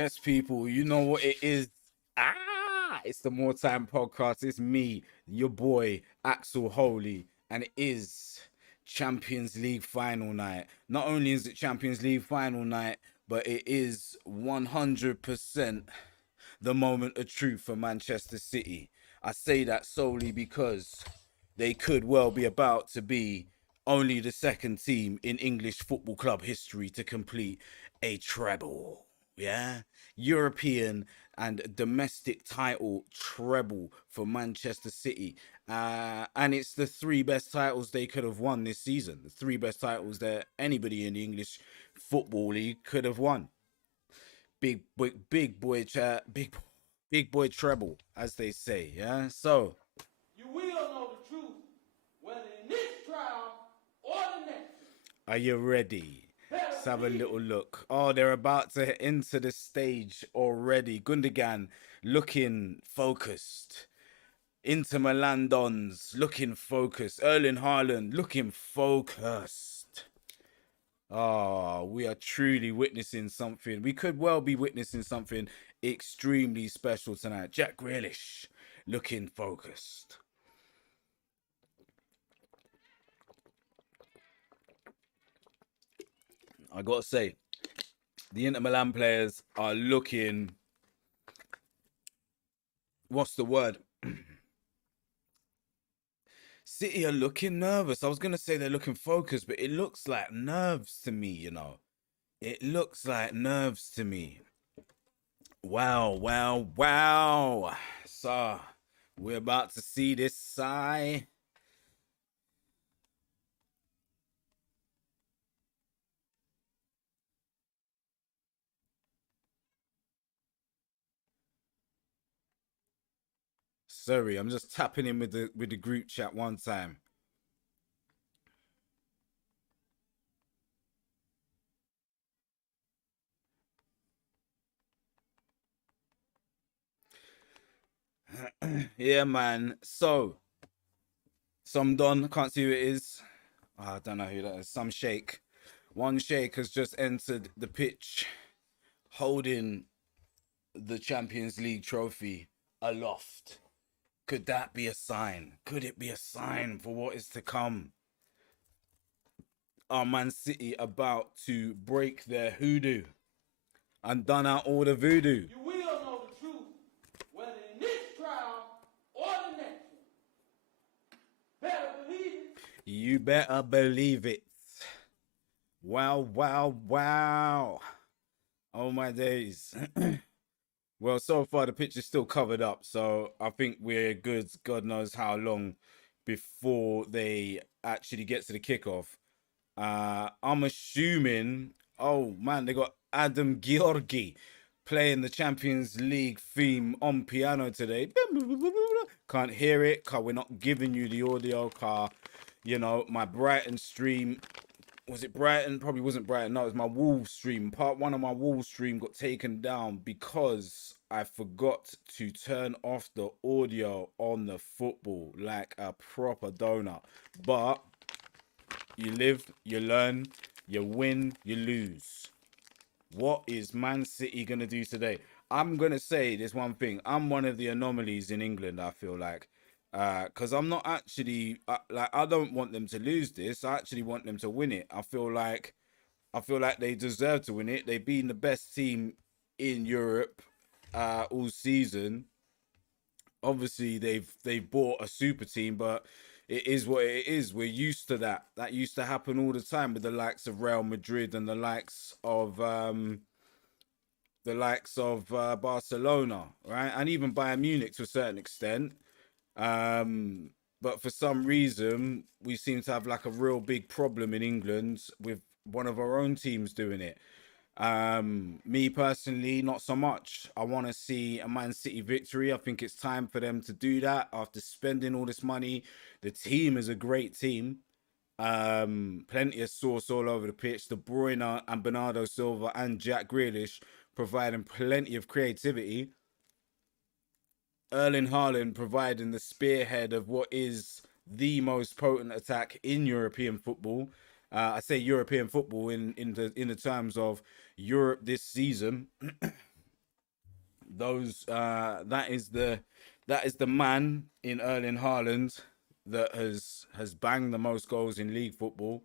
Yes, people, you know what it is. It's the More Time podcast. It's me, your boy, Axel Holy, and it is Champions League final night. Not only is it Champions League final night, but it is 100% the moment of truth for Manchester City. I say that solely because they could well be about to be only the second team in English football club history to complete a treble. Yeah, European and domestic title treble for Manchester City. And it's the three best titles they could have won this season. The three best titles that anybody in the English Football League could have won. Big boy treble, as they say. Yeah. So You will know the truth, whether in this trial or the next. are you ready? Let's Better have a believe little it. look. Oh, they're about to enter the stage already. Gundogan looking focused. Inter Milan Dons looking focused. Erling Haaland looking focused. Oh, we are truly witnessing something. We could well be witnessing something extremely special tonight. Jack Grealish looking focused. I gotta say, the Inter Milan players are looking. What's the word? City are looking nervous. I was gonna say they're looking focused, but it looks like nerves to me, you know. It looks like nerves to me. Wow, wow, wow. So we're about to see this sigh. Sorry, I'm just tapping in with the group chat one time. Yeah, man. So some Don, can't see who it is. I don't know who that is. Some Sheikh. One Sheikh has just entered the pitch holding the Champions League trophy aloft. Could that be a sign? Could it be a sign for what is to come? Are Man City about to break their hoodoo and done out all the voodoo? You will know the truth, whether in this trial or the next one. Better believe it. You better believe it. Wow, wow, wow. Oh my days. Well, so far the pitch is still covered up, so I think we're good. God knows how long before they actually get to the kickoff. I'm assuming. Oh man, they got Adam Georgi playing the Champions League theme on piano today. Can't hear it, car. We're not giving you the audio, car. You know, my Brighton stream, was it Brighton? Probably wasn't Brighton. No, it was my Wolves stream. Part one of my Wolves stream got taken down because I forgot to turn off the audio on the football like a proper donut. But you live, you learn, you win, you lose. What is Man City gonna do today? I'm gonna say this one thing. I'm one of the anomalies in England. I feel like, because I'm not actually like I don't want them to lose this. I actually want them to win it. I feel like they deserve to win it. They've been the best team in Europe all season. Obviously, they've bought a super team, but it is what it is. We're used to that. That used to happen all the time with the likes of Real Madrid and the likes of Barcelona, right? And even Bayern Munich to a certain extent. But for some reason, we seem to have like a real big problem in England with one of our own teams doing it. Me personally, not so much. I want to see a Man City victory. I think it's time for them to do that after spending all this money. The team is a great team. Plenty of sauce all over the pitch. De Bruyne and Bernardo Silva and Jack Grealish providing plenty of creativity. Erling Haaland providing the spearhead of what is the most potent attack in European football. I say European football in the terms of Europe this season. That is the man in Erling Haaland that has banged the most goals in league football.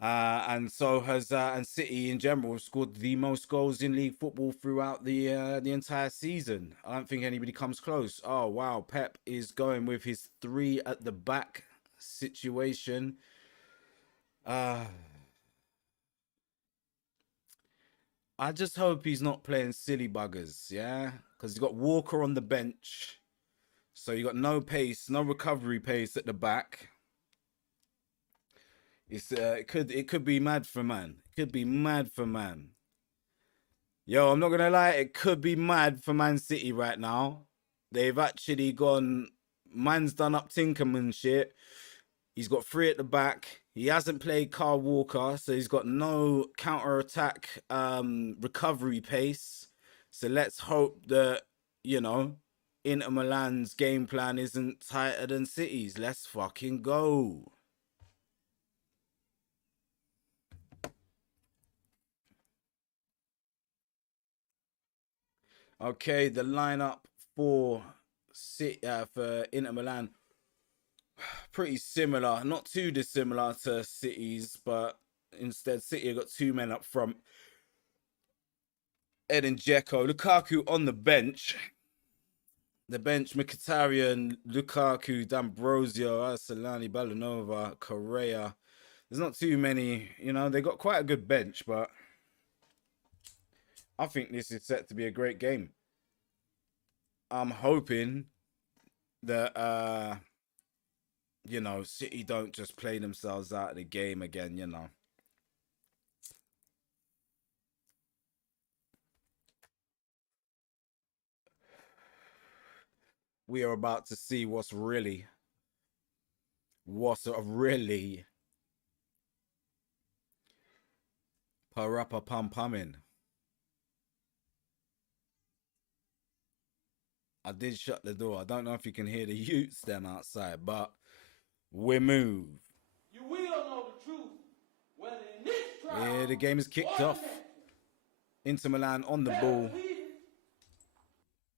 And so has and City in general have scored the most goals in league football throughout the entire season. I don't think anybody comes close. Oh wow, Pep is going with his three at the back situation. I just hope he's not playing silly buggers, yeah, because he's got Walker on the bench, so you got no pace, no recovery pace at the back. It could be mad for man. It could be mad for man. Yo, I'm not gonna lie, it could be mad for Man City right now. They've actually gone. Man's done up Tinkerman shit. He's got three at the back. He hasn't played Carl Walker, so he's got no counter attack recovery pace. So let's hope that, you know, Inter Milan's game plan isn't tighter than City's. Let's fucking go. Okay, the lineup for for Inter Milan, pretty similar, not too dissimilar to City's, but instead City have got two men up front. Edin Dzeko, Lukaku on the bench. The bench, Mkhitaryan, Lukaku, D'Ambrosio, Arcelani, Balanova, Correa. There's not too many, they got quite a good bench, but I think this is set to be a great game. I'm hoping that City don't just play themselves out of the game again. We are about to see what's really parappa pum pumming. I did shut the door. I don't know if you can hear the utes them outside, but we move. You will know the truth, whether in this trial Yeah, the game is kicked off. Inter Milan on the ball,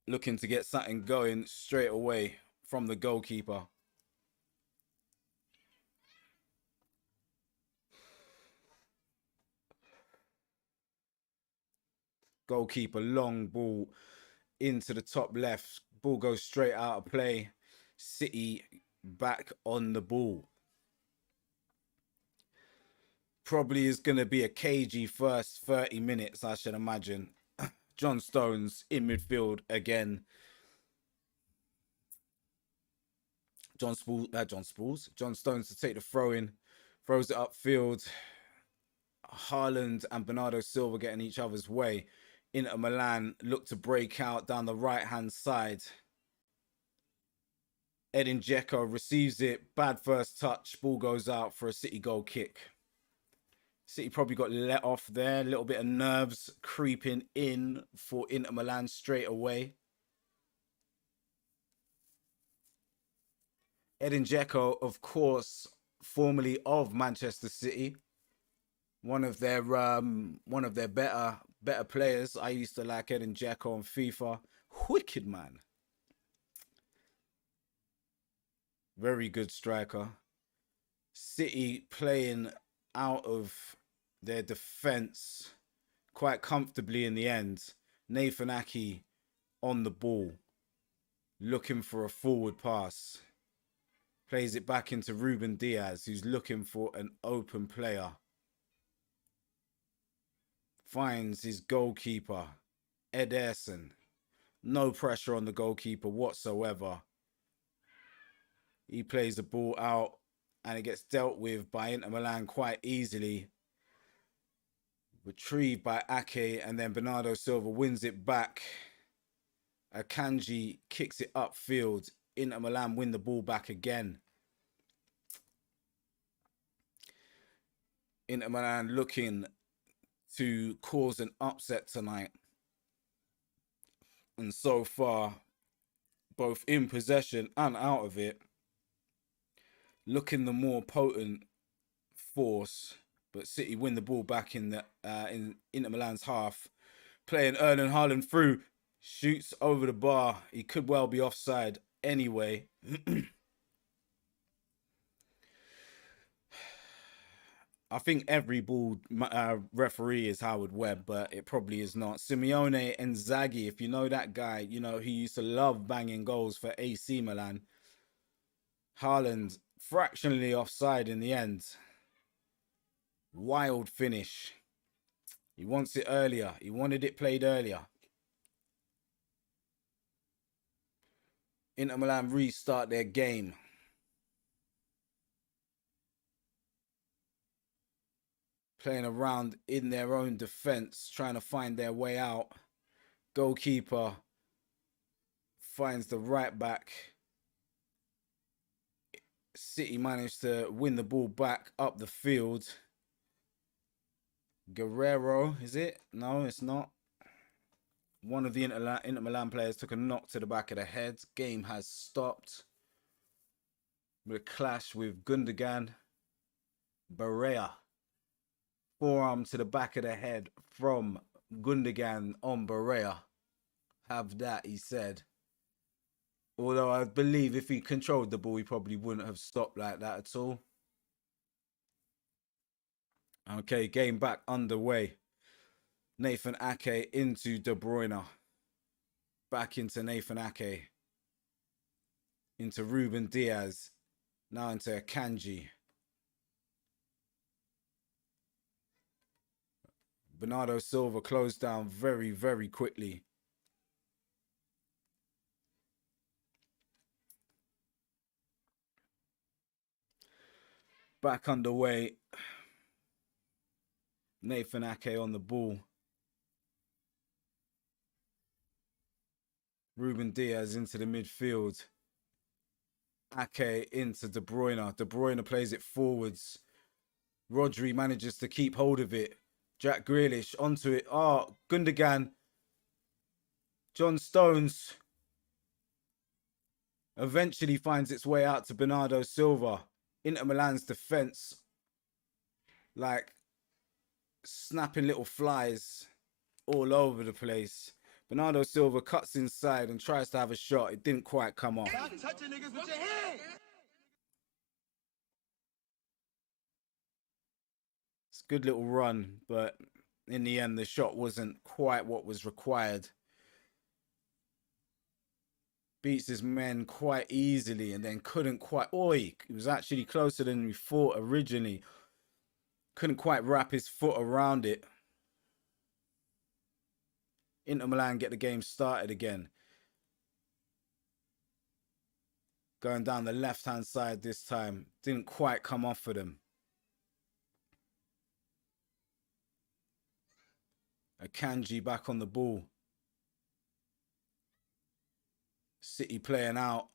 looking to get something going straight away from the goalkeeper. Goalkeeper, long ball into the top left. Ball goes straight out of play. City back on the ball. Probably is going to be a cagey first 30 minutes, I should imagine. John Stones in midfield again. John Stones to take the throw in. Throws it upfield. Haaland and Bernardo Silva getting each other's way. Inter Milan look to break out down the right-hand side. Edin Dzeko receives it. Bad first touch. Ball goes out for a City goal kick. City probably got let off there. A little bit of nerves creeping in for Inter Milan straight away. Edin Dzeko, of course, formerly of Manchester City. One of their better players. I used to like Edin Dzeko on FIFA. Wicked man. Very good striker. City playing out of their defense quite comfortably in the end. Nathan Ake on the ball, looking for a forward pass. Plays it back into Ruben Diaz, who's looking for an open player. Finds his goalkeeper, Ederson. No pressure on the goalkeeper whatsoever. He plays the ball out and it gets dealt with by Inter Milan quite easily. Retrieved by Ake, and then Bernardo Silva wins it back. Akanji kicks it upfield. Inter Milan win the ball back again. Inter Milan looking to cause an upset tonight. And so far, both in possession and out of it, looking the more potent force. But City win the ball back in Inter Milan's half. Playing Erling Haaland through. Shoots over the bar. He could well be offside anyway. I think every ball referee is Howard Webb, but it probably is not. Simeone Inzaghi, if you know that guy, you know, he used to love banging goals for AC Milan. Haaland fractionally offside in the end. Wild finish. He wants it earlier. He wanted it played earlier. Inter Milan restart their game. Playing around in their own defense, trying to find their way out. Goalkeeper finds the right back. City managed to win the ball back up the field. Guerrero, is it? No, it's not. One of the Inter Milan players took a knock to the back of the head. Game has stopped. With a clash with Gundogan. Barea. Forearm to the back of the head from Gundogan on Barea. Have that, he said. Although I believe if he controlled the ball, he probably wouldn't have stopped like that at all. Okay, game back underway. Nathan Ake into De Bruyne. Back into Nathan Ake. Into Ruben Diaz. Now into Akanji. Bernardo Silva closed down very, very quickly. Back underway. Nathan Ake on the ball. Ruben Diaz into the midfield. Ake into De Bruyne. De Bruyne plays it forwards. Rodri manages to keep hold of it. Jack Grealish onto it. Oh, Gundogan. John Stones eventually finds its way out to Bernardo Silva. Inter Milan's defense, like snapping little flies all over the place. Bernardo Silva cuts inside and tries to have a shot. It didn't quite come off. Stop touching niggas with your hand. It's a good little run, but in the end, the shot wasn't quite what was required. Beats his men quite easily and then couldn't quite. Oi, he was actually closer than we thought originally. Couldn't quite wrap his foot around it. Inter Milan get the game started again. Going down the left-hand side this time. Didn't quite come off for them. Akanji back on the ball. City playing out.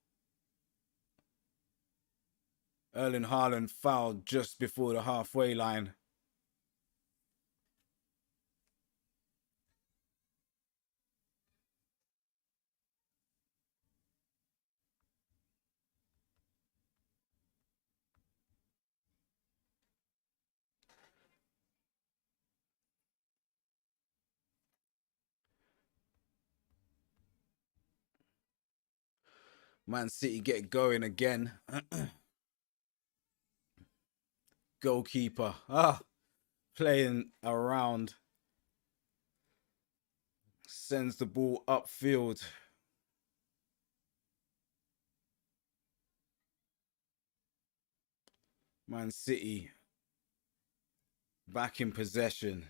Erling Haaland fouled just before the halfway line. Man City get going again. Goalkeeper. Playing around. Sends the ball upfield. Man City back in possession.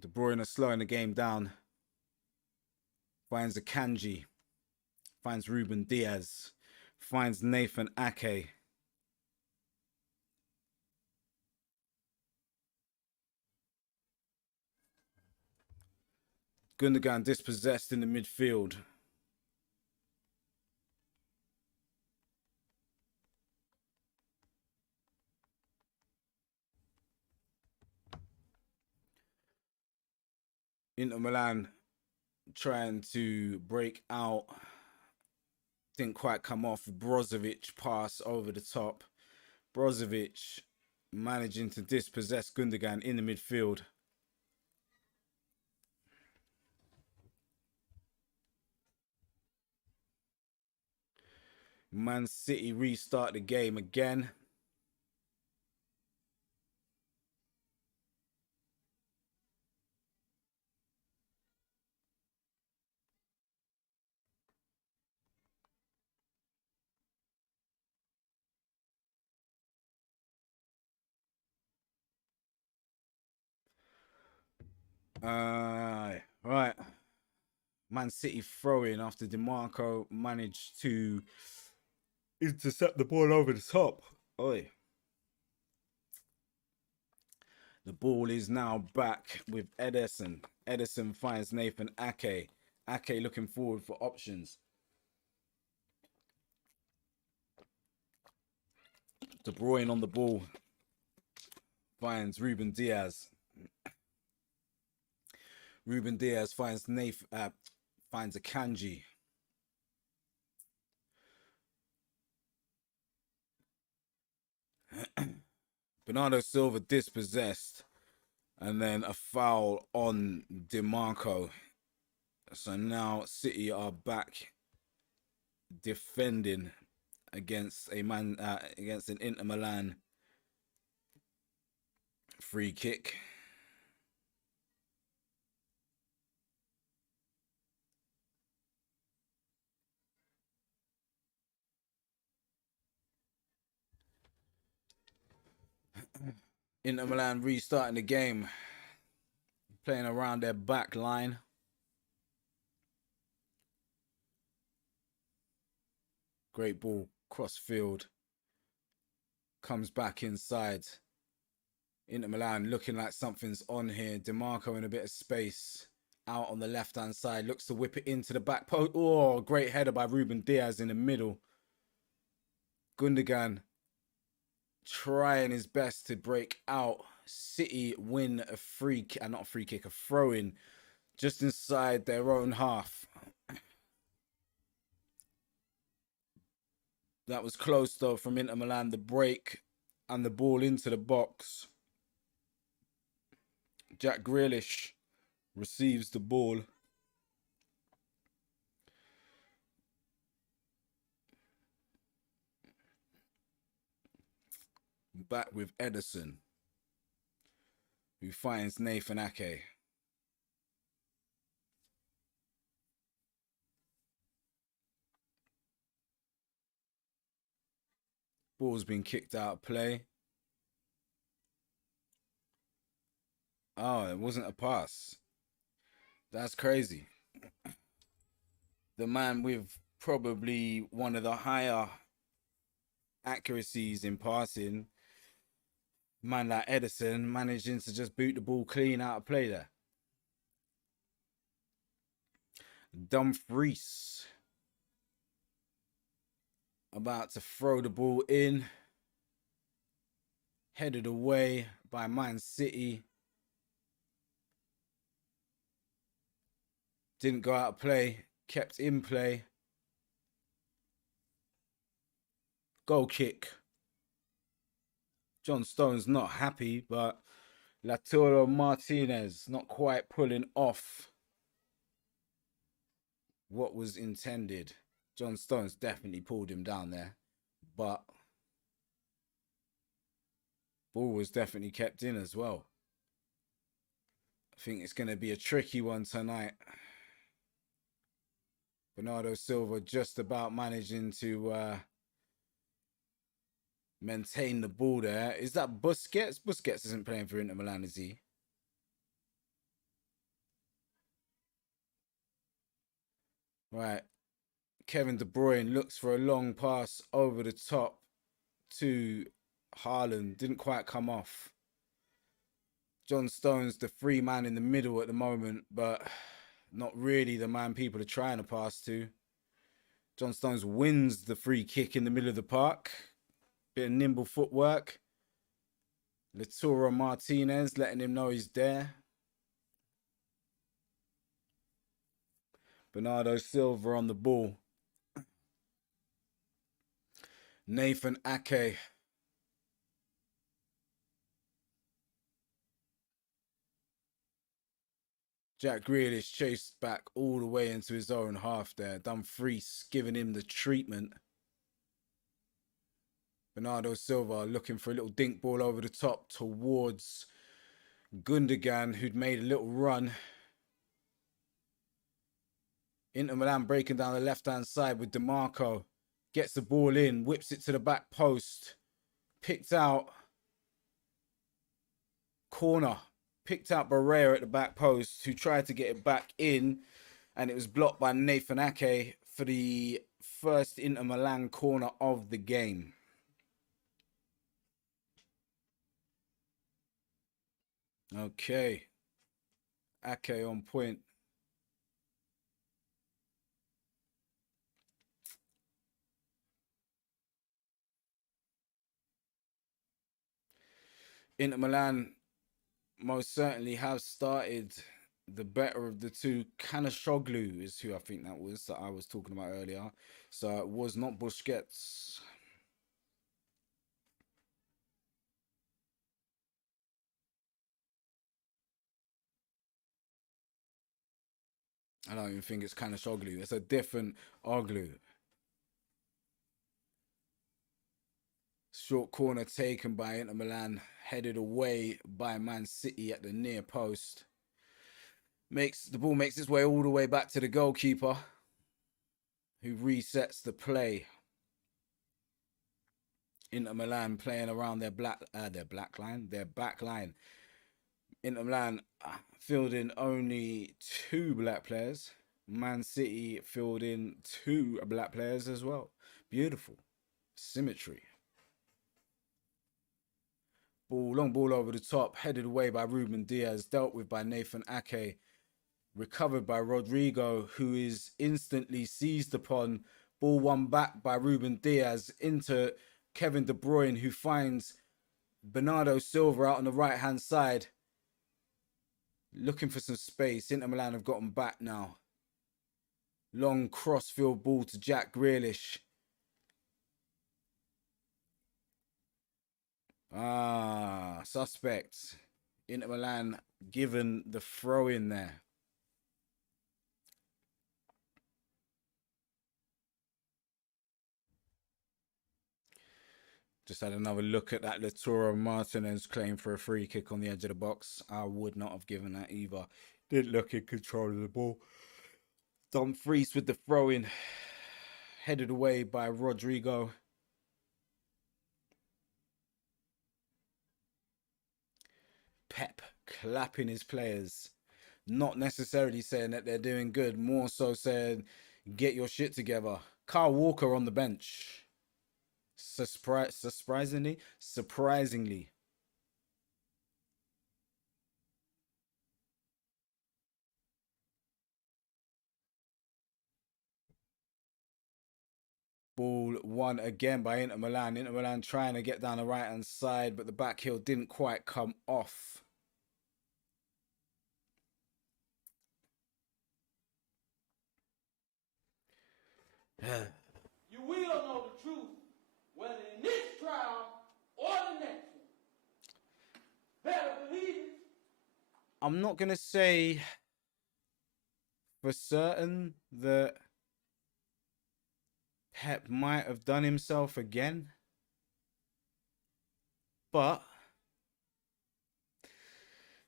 De Bruyne slowing the game down. Finds Akanji. Finds Ruben Diaz. Finds Nathan Ake. Gundogan dispossessed in the midfield. Inter Milan trying to break out. Didn't quite come off. Brozovic pass over the top. Brozovic managing to dispossess Gundogan in the midfield. Man City restart the game again. Right. Man City throwing after DeMarco managed to intercept the ball over the top. Oi. The ball is now back with Ederson. Ederson finds Nathan Ake. Ake looking forward for options. De Bruyne on the ball. Finds Ruben Diaz. Ruben Diaz finds finds Akanji. Bernardo Silva dispossessed. And then a foul on DeMarco. So now City are back defending against against an Inter Milan free kick. Inter Milan restarting the game, playing around their back line. Great ball, cross field. Comes back inside. Inter Milan looking like something's on here. DeMarco in a bit of space. Out on the left-hand side. Looks to whip it into the back post. Oh, great header by Ruben Diaz in the middle. Gundogan trying his best to break out. City win a free kick, not a free kick, a throw-in just inside their own half. That was close though from Inter Milan. The break and the ball into the box. Jack Grealish receives the ball. Back with Ederson, who finds Nathan Ake. Ball's been kicked out of play. Oh, it wasn't a pass. That's crazy. The man with probably one of the higher accuracies in passing, man like Ederson, managing to just boot the ball clean out of play there. Dumfries about to throw the ball in. Headed away by Man City. Didn't go out of play. Kept in play. Goal kick. John Stones not happy, but Lautaro Martinez not quite pulling off what was intended. John Stones definitely pulled him down there, but ball was definitely kept in as well. I think it's going to be a tricky one tonight. Bernardo Silva just about managing to maintain the ball there. Is that Busquets? Busquets isn't playing for Inter Milan, is he? Right. Kevin De Bruyne looks for a long pass over the top to Haaland. Didn't quite come off. John Stones, the free man in the middle at the moment, but not really the man people are trying to pass to. John Stones wins the free kick in the middle of the park. Bit of nimble footwork. Lautaro Martinez letting him know he's there. Bernardo Silva on the ball. Nathan Ake. Jack Grealish chased back all the way into his own half there. Dumfries giving him the treatment. Bernardo Silva looking for a little dink ball over the top towards Gundogan, who'd made a little run. Inter Milan breaking down the left-hand side with DeMarco. Gets the ball in, whips it to the back post. Picked out corner. Picked out Barrea at the back post, who tried to get it back in. And it was blocked by Nathan Ake for the first Inter Milan corner of the game. Okay. Ake on point. Inter Milan most certainly have started the better of the two. Kanashoglu is who I think that I was talking about earlier. So it was not Busquets. I don't even think it's Kanashoglu. It's a different Oglu. Short corner taken by Inter Milan, headed away by Man City at the near post. The ball makes its way all the way back to the goalkeeper, who resets the play. Inter Milan playing around their back line. Inter Milan fielding only 2 black players. Man City fielding 2 black players as well. Beautiful symmetry. Long ball over the top, headed away by Ruben Diaz, dealt with by Nathan Ake, recovered by Rodrigo, who is instantly seized upon. Ball won back by Ruben Diaz into Kevin De Bruyne, who finds Bernardo Silva out on the right-hand side, looking for some space. Inter Milan have gotten back now. Long crossfield ball to Jack Grealish. Suspect. Inter Milan given the throw in there. Just had another look at that Lautaro Martinez claim for a free kick on the edge of the box. I would not have given that either. Didn't look in control of the ball. Dumfries with the throw in. Headed away by Rodrigo. Pep clapping his players. Not necessarily saying that they're doing good. More so saying, get your shit together. Kyle Walker on the bench. Surprisingly. Ball won again by Inter Milan. Inter Milan trying to get down the right hand side, but the back heel didn't quite come off. You will know the truth, whether in this trial or the next one. Better believe it. I'm not going to say for certain that Pep might have done himself again, but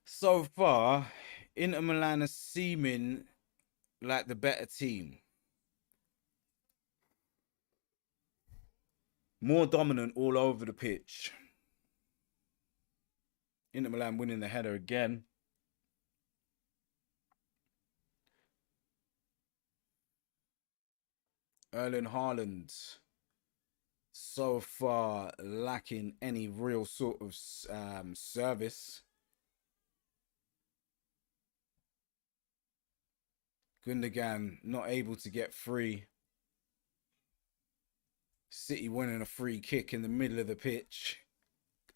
so far, Inter Milan are seeming like the better team. More dominant all over the pitch. Inter Milan winning the header again. Erling Haaland so far lacking any real sort of service. Gundogan not able to get free. City winning a free kick in the middle of the pitch.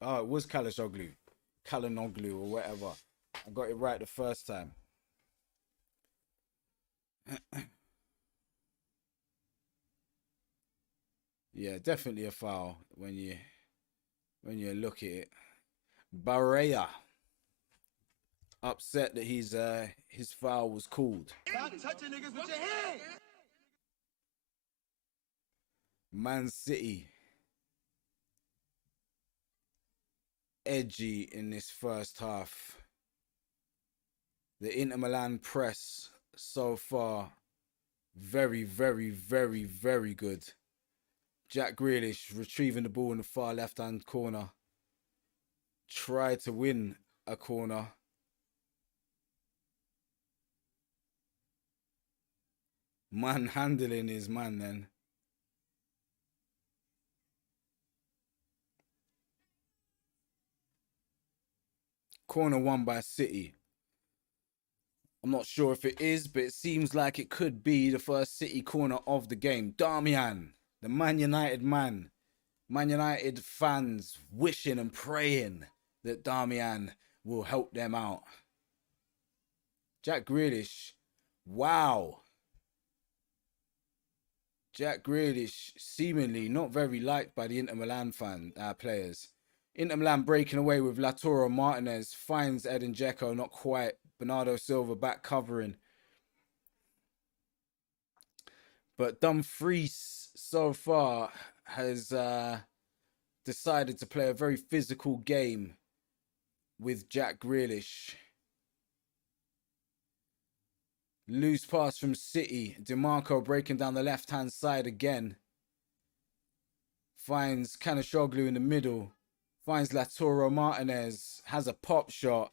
Oh, it was Kalanoglu or whatever. I got it right the first time. Yeah, definitely a foul when you look at it. Barrea upset that his foul was called. Stop touching niggas with your hand. Man City edgy in this first half. The Inter Milan press so far very, very, very, very good. Jack Grealish retrieving the ball in the far left-hand corner. Tried to win a corner. Man handling his man then. Corner won by City. I'm not sure if it is, but it seems like it could be the first City corner of the game. Darmian, the Man United man. Man United fans wishing and praying that Darmian will help them out. Jack Grealish, wow. Jack Grealish seemingly not very liked by the Inter Milan players. Inter Milan breaking away with Lautaro Martinez, finds Edin Dzeko, not quite. Bernardo Silva back covering. But Dumfries so far has decided to play a very physical game with Jack Grealish. Loose pass from City. DiMarco breaking down the left-hand side again. Finds Kanashoglu in the middle. Finds Lautaro Martinez. Has a pop shot.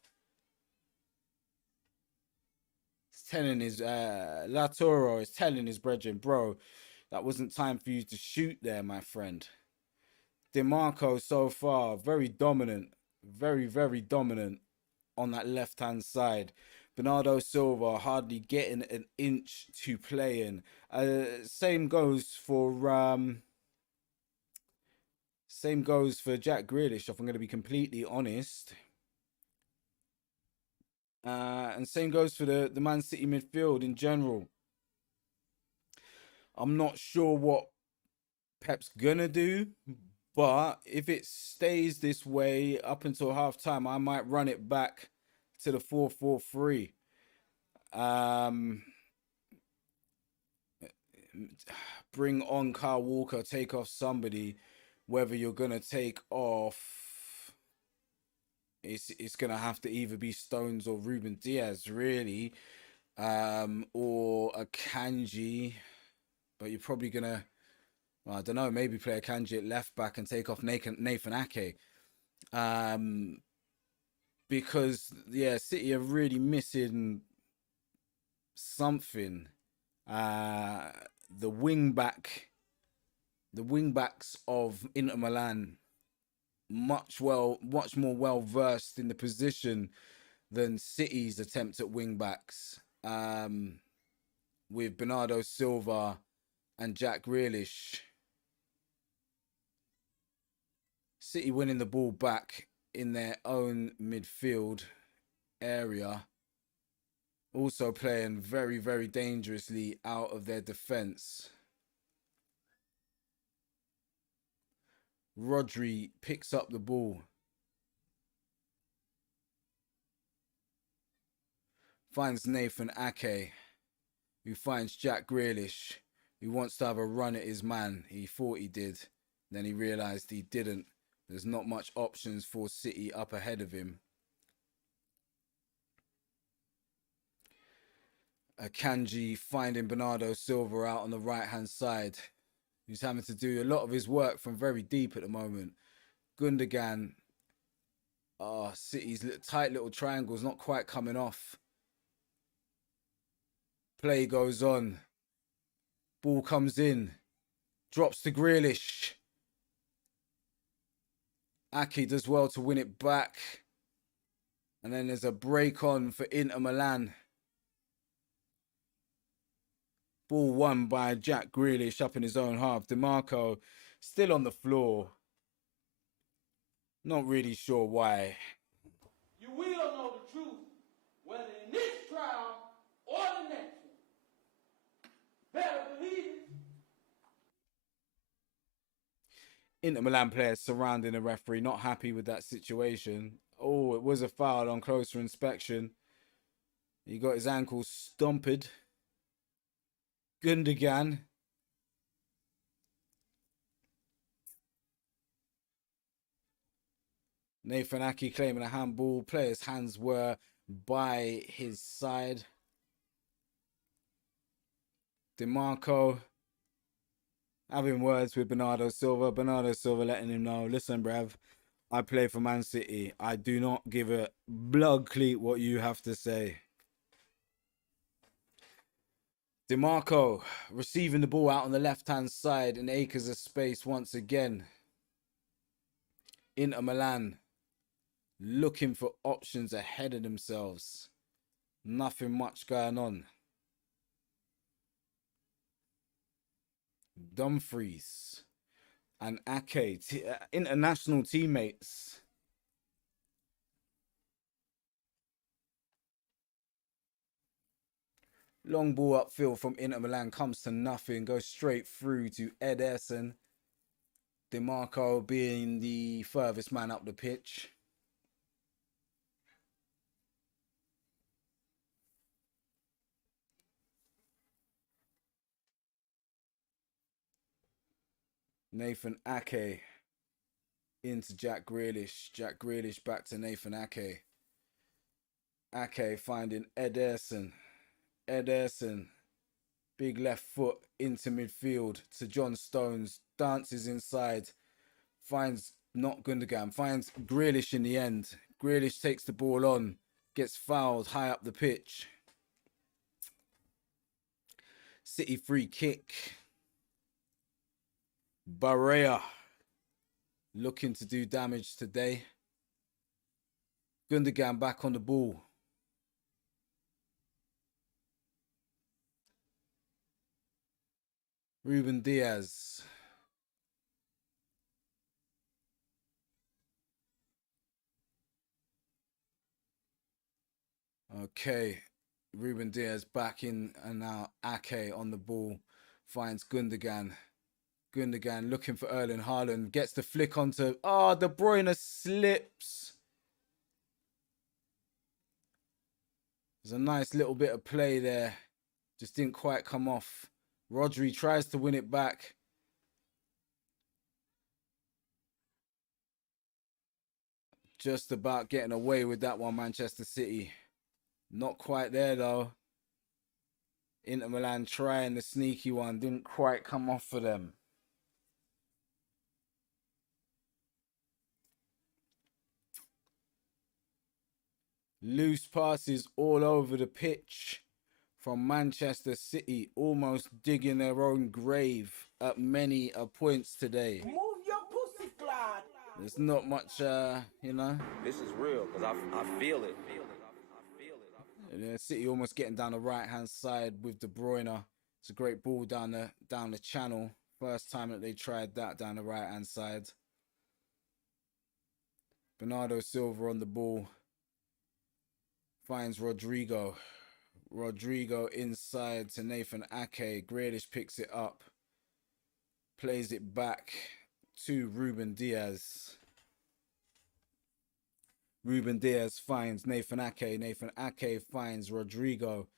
Lautaro is telling his brethren, bro, that wasn't time for you to shoot there, my friend. DiMarco so far, very dominant. Very, very dominant on that left-hand side. Bernardo Silva hardly getting an inch to play in. Same goes for Jack Grealish, if I'm going to be completely honest. And same goes for the Man City midfield in general. I'm not sure what Pep's gonna do, but if it stays this way up until half time, I might run it back to the 4-4-3. Bring on Kyle Walker, take off somebody. Whether you're gonna take off, it's gonna have to either be Stones or Ruben Diaz, really, or a Kanji. But you're probably gonna, well, I don't know, maybe play a Kanji at left back and take off Nathan Ake. Because City are really missing something. The wingbacks of Inter Milan much more well versed in the position than City's attempt at wingbacks. With Bernardo Silva and Jack Grealish. City winning the ball back in their own midfield area. Also playing very, very dangerously out of their defence. Rodri picks up the ball. Finds Nathan Ake, who finds Jack Grealish, who wants to have a run at his man. He thought he did. Then he realised he didn't. There's not much options for City up ahead of him. Akanji finding Bernardo Silva out on the right-hand side, who's having to do a lot of his work from very deep at the moment. Gundogan, City's tight little triangle's not quite coming off. Play goes on. Ball comes in. Drops to Grealish. Ake does well to win it back. And then there's a break on for Inter Milan. Ball won by Jack Grealish up in his own half. DiMarco still on the floor. Not really sure why. You will know the truth, whether in this trial or the next one. Better believe it. Inter Milan players surrounding the referee, not happy with that situation. Oh, it was a foul on closer inspection. He got his ankle stomped. Gundogan. Nathan Aki claiming a handball. Player's hands were by his side. DeMarco having words with Bernardo Silva. Bernardo Silva letting him know, listen, bruv, I play for Man City. I do not give a blood cleat what you have to say. DeMarco receiving the ball out on the left-hand side in acres of space once again. Inter Milan looking for options ahead of themselves. Nothing much going on. Dumfries and Ake, international teammates. Long ball upfield from Inter Milan comes to nothing, goes straight through to Ederson. DeMarco being the furthest man up the pitch. Nathan Ake into Jack Grealish. Jack Grealish back to Nathan Ake. Ake finding Ederson. Ederson, big left foot into midfield to John Stones. Dances inside. Finds not Gundogan. Finds Grealish in the end. Grealish takes the ball on. Gets fouled high up the pitch. City free kick. Barrea looking to do damage today. Gundogan back on the ball. Ruben Diaz. Okay. Ruben Diaz back in and now Ake on the ball. Finds Gundogan. Gundogan looking for Erling Haaland. Gets the flick onto... Oh, De Bruyne slips. There's a nice little bit of play there. Just didn't quite come off. Rodri tries to win it back. Just about getting away with that one, Manchester City. Not quite there, though. Inter Milan trying the sneaky one. Didn't quite come off for them. Loose passes all over the pitch from Manchester City, almost digging their own grave at many points today. Move your pussy, lad. There's not much, you know. This is real because I feel it. City almost getting down the right-hand side with De Bruyne. It's a great ball down the channel. First time that they tried that down the right-hand side. Bernardo Silva on the ball. Finds Rodrigo. Rodrigo inside to Nathan Ake. Grealish picks it up. Plays it back to Ruben Diaz. Ruben Diaz finds Nathan Ake. Nathan Ake finds Rodrigo.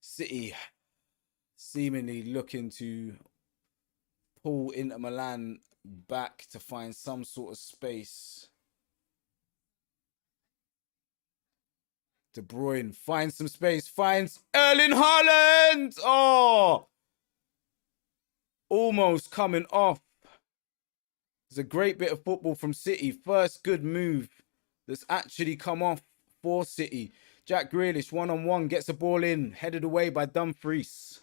City seemingly looking to pull Inter Milan back to find some sort of space. De Bruyne finds some space, finds Erling Haaland! Oh! Almost coming off. It's a great bit of football from City. First good move that's actually come off for City. Jack Grealish, one-on-one, gets the ball in, headed away by Dumfries.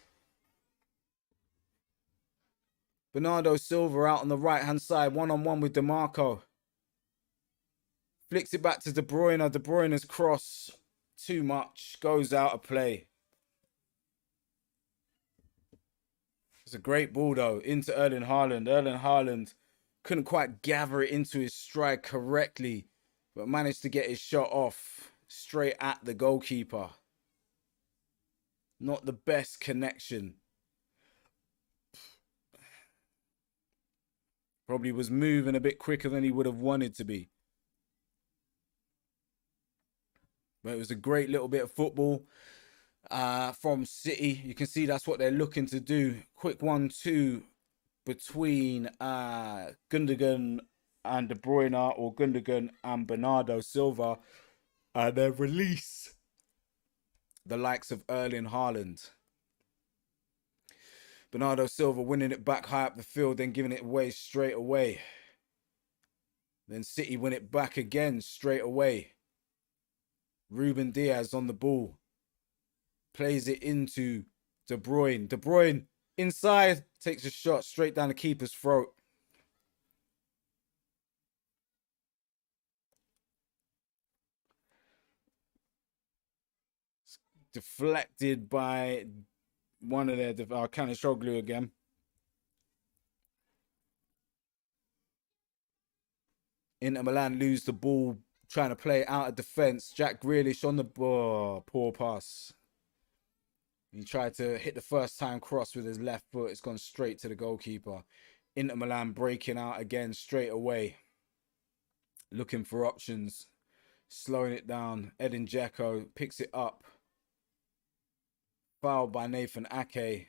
Bernardo Silva out on the right-hand side, one-on-one with DeMarco. Flicks it back to De Bruyne. De Bruyne's cross. Too much. Goes out of play. It's a great ball, though, into Erling Haaland. Erling Haaland couldn't quite gather it into his stride correctly, but managed to get his shot off straight at the goalkeeper. Not the best connection. Probably was moving a bit quicker than he would have wanted to be. But it was a great little bit of football from City. You can see that's what they're looking to do. Quick 1-2 between Gundogan and De Bruyne, or Gundogan and Bernardo Silva. And then release the likes of Erling Haaland. Bernardo Silva winning it back high up the field, then giving it away straight away. Then City win it back again straight away. Ruben Diaz on the ball. Plays it into De Bruyne. De Bruyne inside. Takes a shot straight down the keeper's throat. Deflected by one of their Kanishoglu again. Inter Milan lose the ball, trying to play out of defense. Jack Grealish on the ball. Poor pass. He tried to hit the first time cross with his left foot. It's gone straight to the goalkeeper. Inter Milan breaking out again straight away. Looking for options. Slowing it down. Edin Dzeko picks it up. Fouled by Nathan Ake.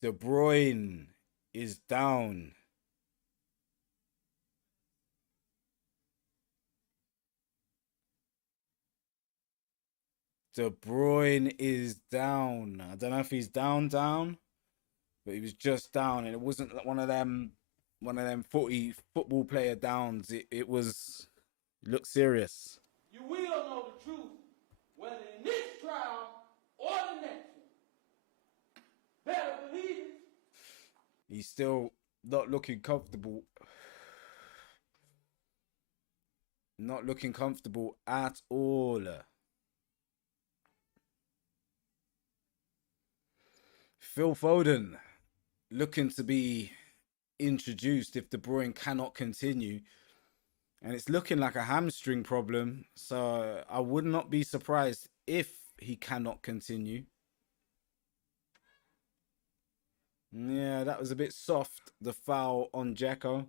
De Bruyne is down. De Bruyne is down. I don't know if he's down, but he was just down, and it wasn't one of them football player downs. It looked serious. You will know the truth, whether in this trial or the next one. Better believe it. He's still not looking comfortable. Not looking comfortable at all. Phil Foden looking to be introduced if De Bruyne cannot continue. And it's looking like a hamstring problem. So I would not be surprised if he cannot continue. Yeah, that was a bit soft, the foul on Dzeko.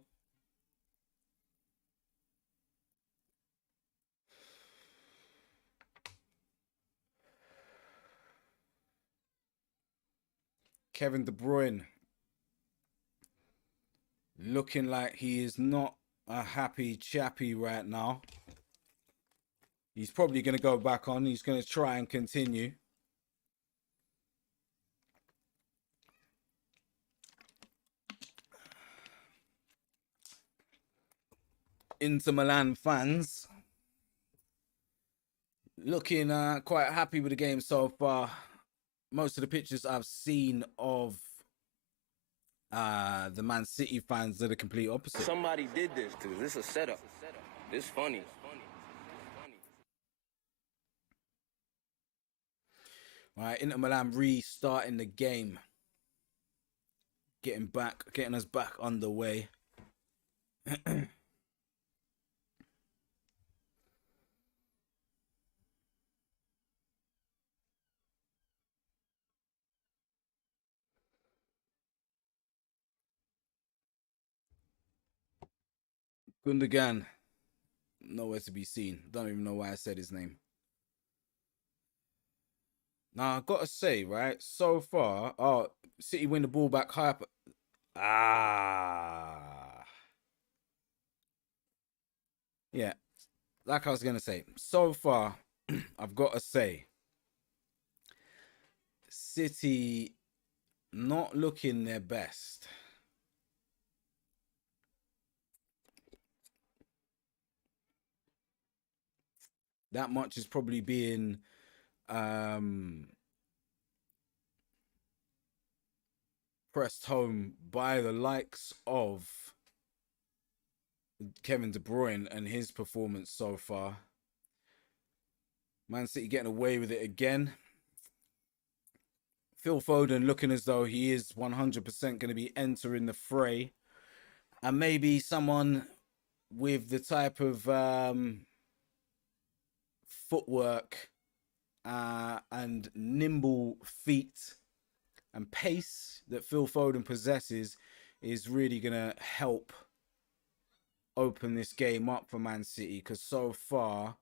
Kevin De Bruyne looking like he is not a happy chappy right now. He's probably going to go back on. He's going to try and continue. Inter Milan fans looking quite happy with the game so far. Most of the pictures I've seen of the Man City fans are the complete opposite. Somebody did this to us. This is a setup. This funny. All right, Inter Milan restarting the game. Getting us back underway. Gundogan, nowhere to be seen. Don't even know why I said his name. Now, I've got to say, right, so far, City win the ball back high up. Yeah, like I was going to say, so far, I've got to say, City not looking their best. That much is probably being pressed home by the likes of Kevin De Bruyne and his performance so far. Man City getting away with it again. Phil Foden looking as though he is 100% going to be entering the fray. And maybe someone with the type of footwork and nimble feet and pace that Phil Foden possesses is really going to help open this game up for Man City, because so far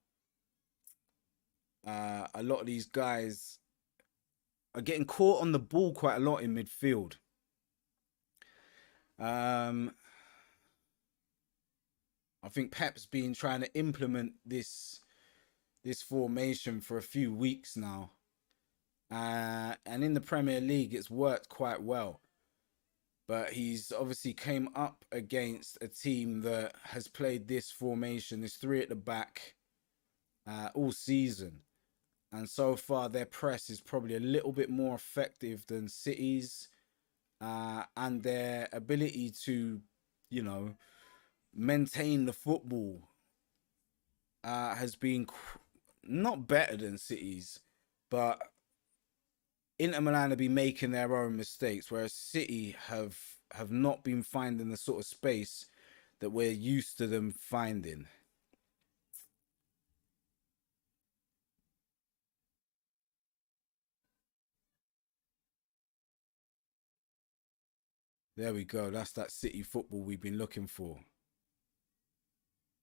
a lot of these guys are getting caught on the ball quite a lot in midfield. I think Pep's been trying to implement this formation for a few weeks now, and in the Premier League it's worked quite well. But he's obviously came up against a team that has played this formation, this three at the back, all season. And so far, their press is probably a little bit more effective than City's. And their ability to, maintain the football has been not better than City's, but Inter Milan have been making their own mistakes, whereas City have not been finding the sort of space that we're used to them finding. There we go. That's that City football we've been looking for.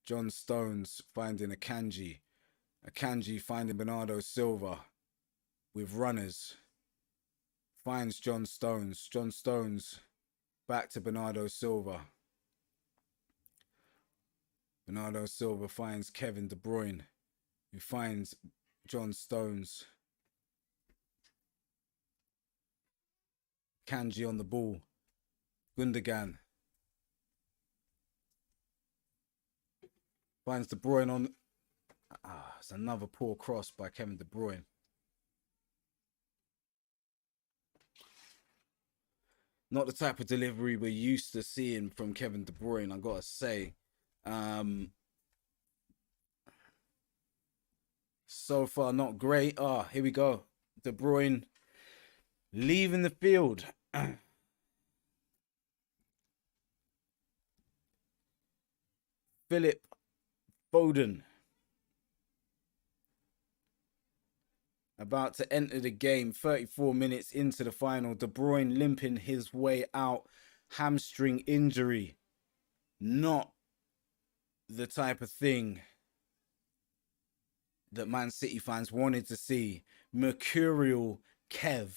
John Stones finding Akanji. Akanji finding Bernardo Silva with runners. Finds John Stones. John Stones back to Bernardo Silva. Bernardo Silva finds Kevin De Bruyne, who finds John Stones. Kanji on the ball. Gundogan finds De Bruyne on. It's another poor cross by Kevin De Bruyne. Not the type of delivery we're used to seeing from Kevin De Bruyne, I gotta say. So far, not great. Here we go. De Bruyne leaving the field. Philip Foden about to enter the game, 34 minutes into the final. De Bruyne limping his way out. Hamstring injury. Not the type of thing that Man City fans wanted to see. Mercurial Kev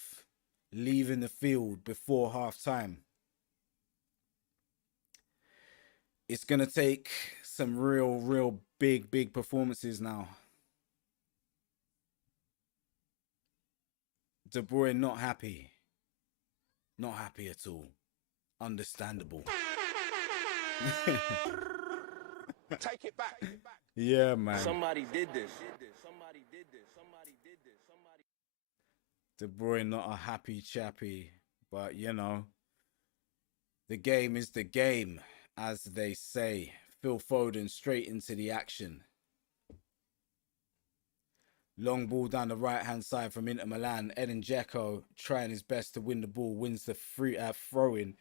leaving the field before half time. It's going to take some real big performances now. De Bruyne not happy. Not happy at all. Understandable. Take it back. Yeah, man. Somebody did this. De Bruyne not a happy chappy, but the game is the game, as they say. Phil Foden straight into the action. Long ball down the right-hand side from Inter Milan. Edin Dzeko trying his best to win the ball. Wins the throw-in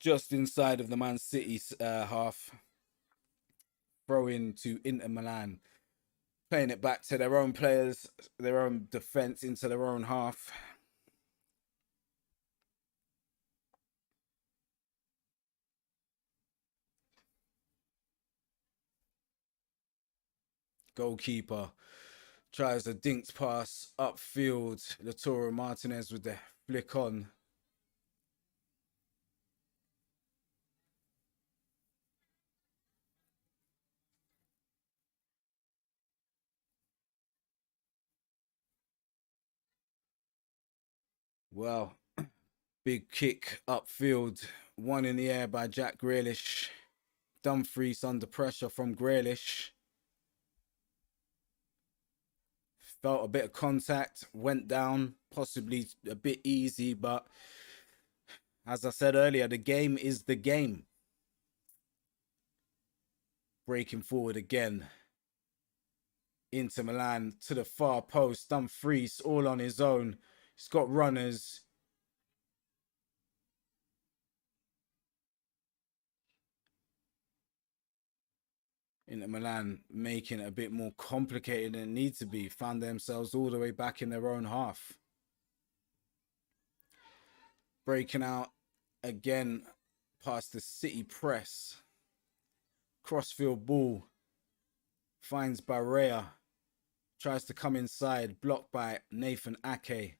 just inside of the Man City half. Throw-in to Inter Milan. Playing it back to their own players, their own defence into their own half. Goalkeeper tries a dinked pass upfield. Lautaro Martinez with the flick on. Well, big kick upfield. One in the air by Jack Grealish. Dumfries under pressure from Grealish. Felt a bit of contact, went down, possibly a bit easy, but as I said earlier, the game is the game. Breaking forward again. Inter Milan to the far post. Dumfries all on his own. He's got runners. Inter Milan making it a bit more complicated than it needs to be. Found themselves all the way back in their own half. Breaking out again past the City press. Crossfield ball. Finds Barrea. Tries to come inside. Blocked by Nathan Ake.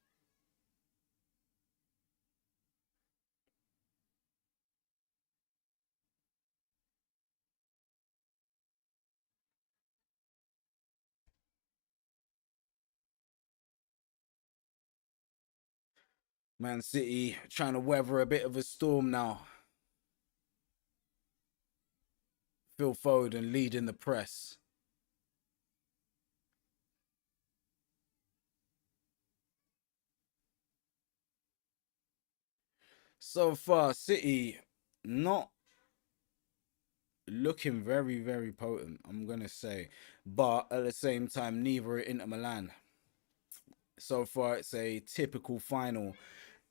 Man City trying to weather a bit of a storm now. Phil Foden leading the press. So far, City not looking very, very potent, I'm going to say. But at the same time, neither are Inter Milan. So far, it's a typical final.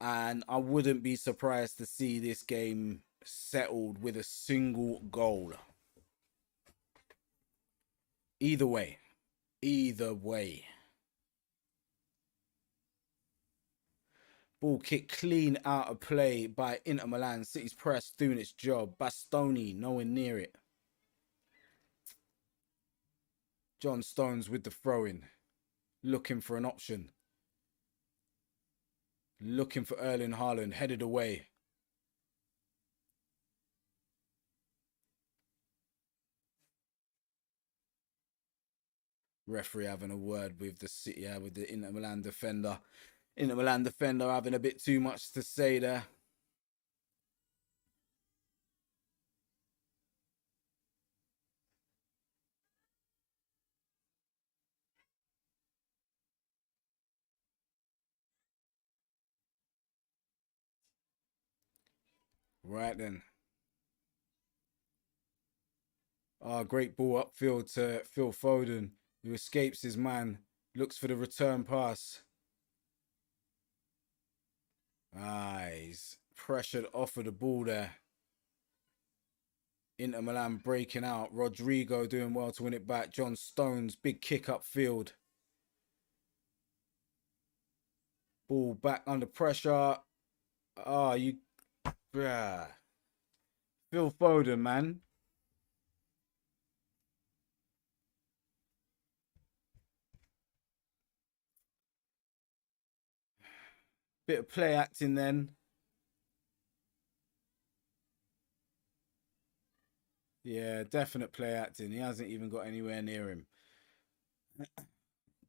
And I wouldn't be surprised to see this game settled with a single goal. Either way. Either way. Ball kicked clean out of play by Inter Milan. City's press doing its job. Bastoni nowhere near it. John Stones with the throw-in. Looking for an option. Looking for Erling Haaland. Headed away. Referee having a word with the City, with the Inter Milan defender. Inter Milan defender having a bit too much to say there. Right then. Great ball upfield to Phil Foden, who escapes his man. Looks for the return pass. He's pressured off of the ball there. Inter Milan breaking out. Rodrigo doing well to win it back. John Stones, big kick upfield. Ball back under pressure. Phil Foden, man. Bit of play acting then. Yeah, definite play acting. He hasn't even got anywhere near him.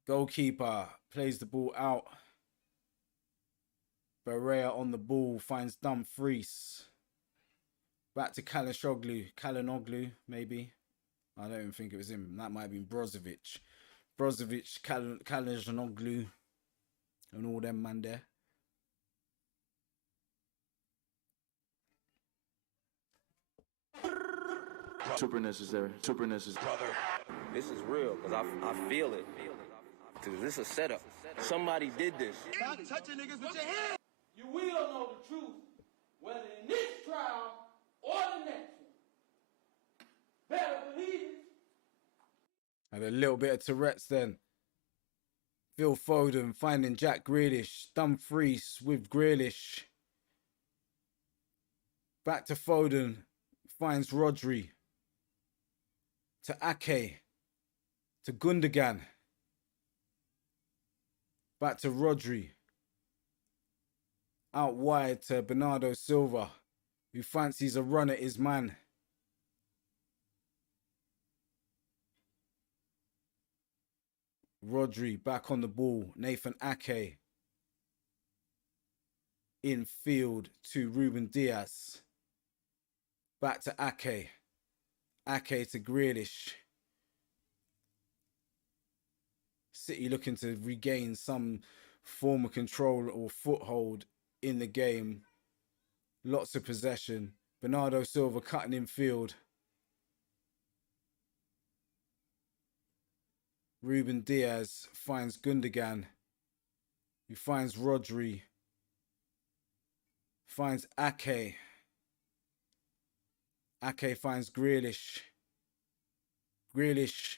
Goalkeeper plays the ball out. Barrea on the ball, finds Dumfries. Back to Kalinoglu, maybe. I don't even think it was him. That might have been Brozovic. Kalinoglu, and all them man there. Super necessary. Super necessary. Brother. This is real, because I feel it. Dude, this is a setup. Somebody did this. Stop touching niggas with your hands. You will know the truth, whether in this trial or the next one. Better believe it. And a little bit of Tourette's then. Phil Foden finding Jack Grealish. Dumfries with Grealish. Back to Foden. Finds Rodri. To Ake. To Gundogan. Back to Rodri. Out wide to Bernardo Silva, who fancies a run at his man. Rodri back on the ball. Nathan Ake. Infield to Ruben Diaz. Back to Ake. Ake to Grealish. City looking to regain some form of control or foothold in the game. Lots of possession. Bernardo Silva cutting in field. Ruben Diaz finds Gundogan, who finds Rodri. Finds Ake. Ake finds Grealish. Grealish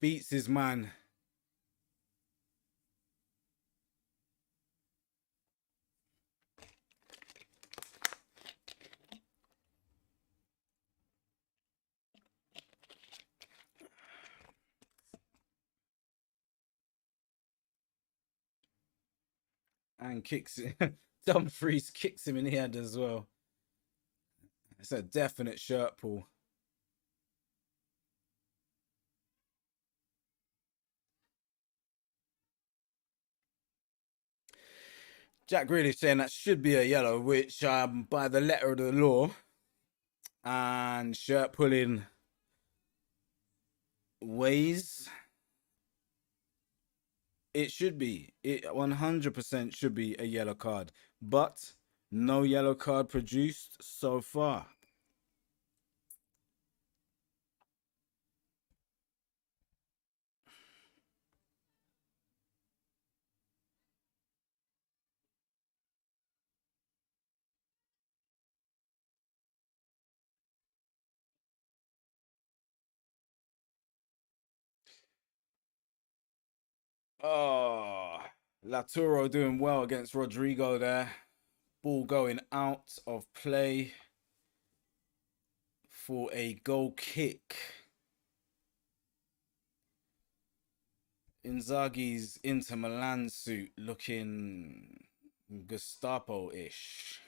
beats his man. and kicks it. Dumfries kicks him in the head as well. It's a definite shirt pull. Jack Grealish saying that should be a yellow, which by the letter of the law and shirt pulling ways, it should be. It 100% should be a yellow card, but no yellow card produced so far. Oh, Laturo doing well against Rodrigo there. Ball going out of play for a goal kick. Inzaghi's Inter Milan suit looking Gestapo-ish.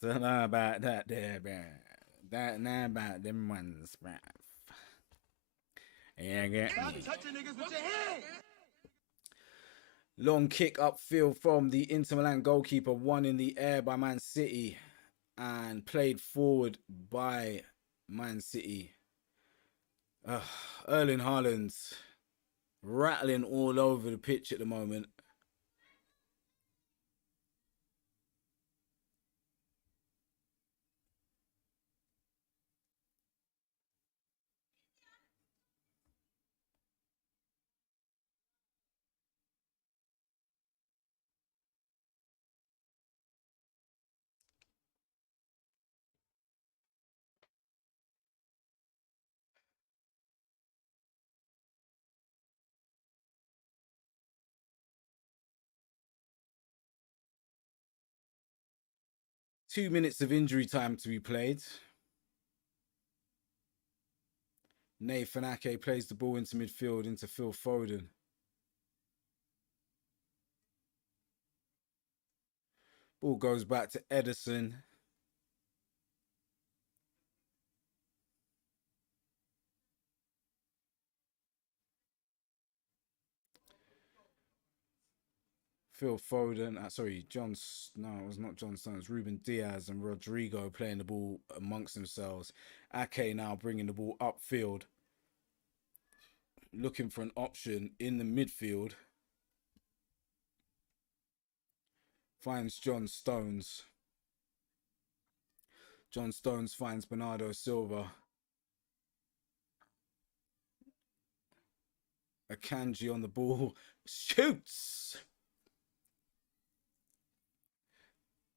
Don't know about that there, man. Don't know about them ones, bruv. Yeah, get me. Touching niggas with your hand. Long kick upfield from the Inter Milan goalkeeper, one in the air by Man City and played forward by Man City. Erling Haaland rattling all over the pitch at the moment. Two minutes of injury time to be played. Nathan Ake plays the ball into midfield into Phil Foden. Ball goes back to Edison. Phil Foden, no, it was not John Stones. Ruben Diaz and Rodrigo playing the ball amongst themselves. Ake now bringing the ball upfield, looking for an option in the midfield. Finds John Stones. John Stones finds Bernardo Silva. Akanji on the ball. Shoots!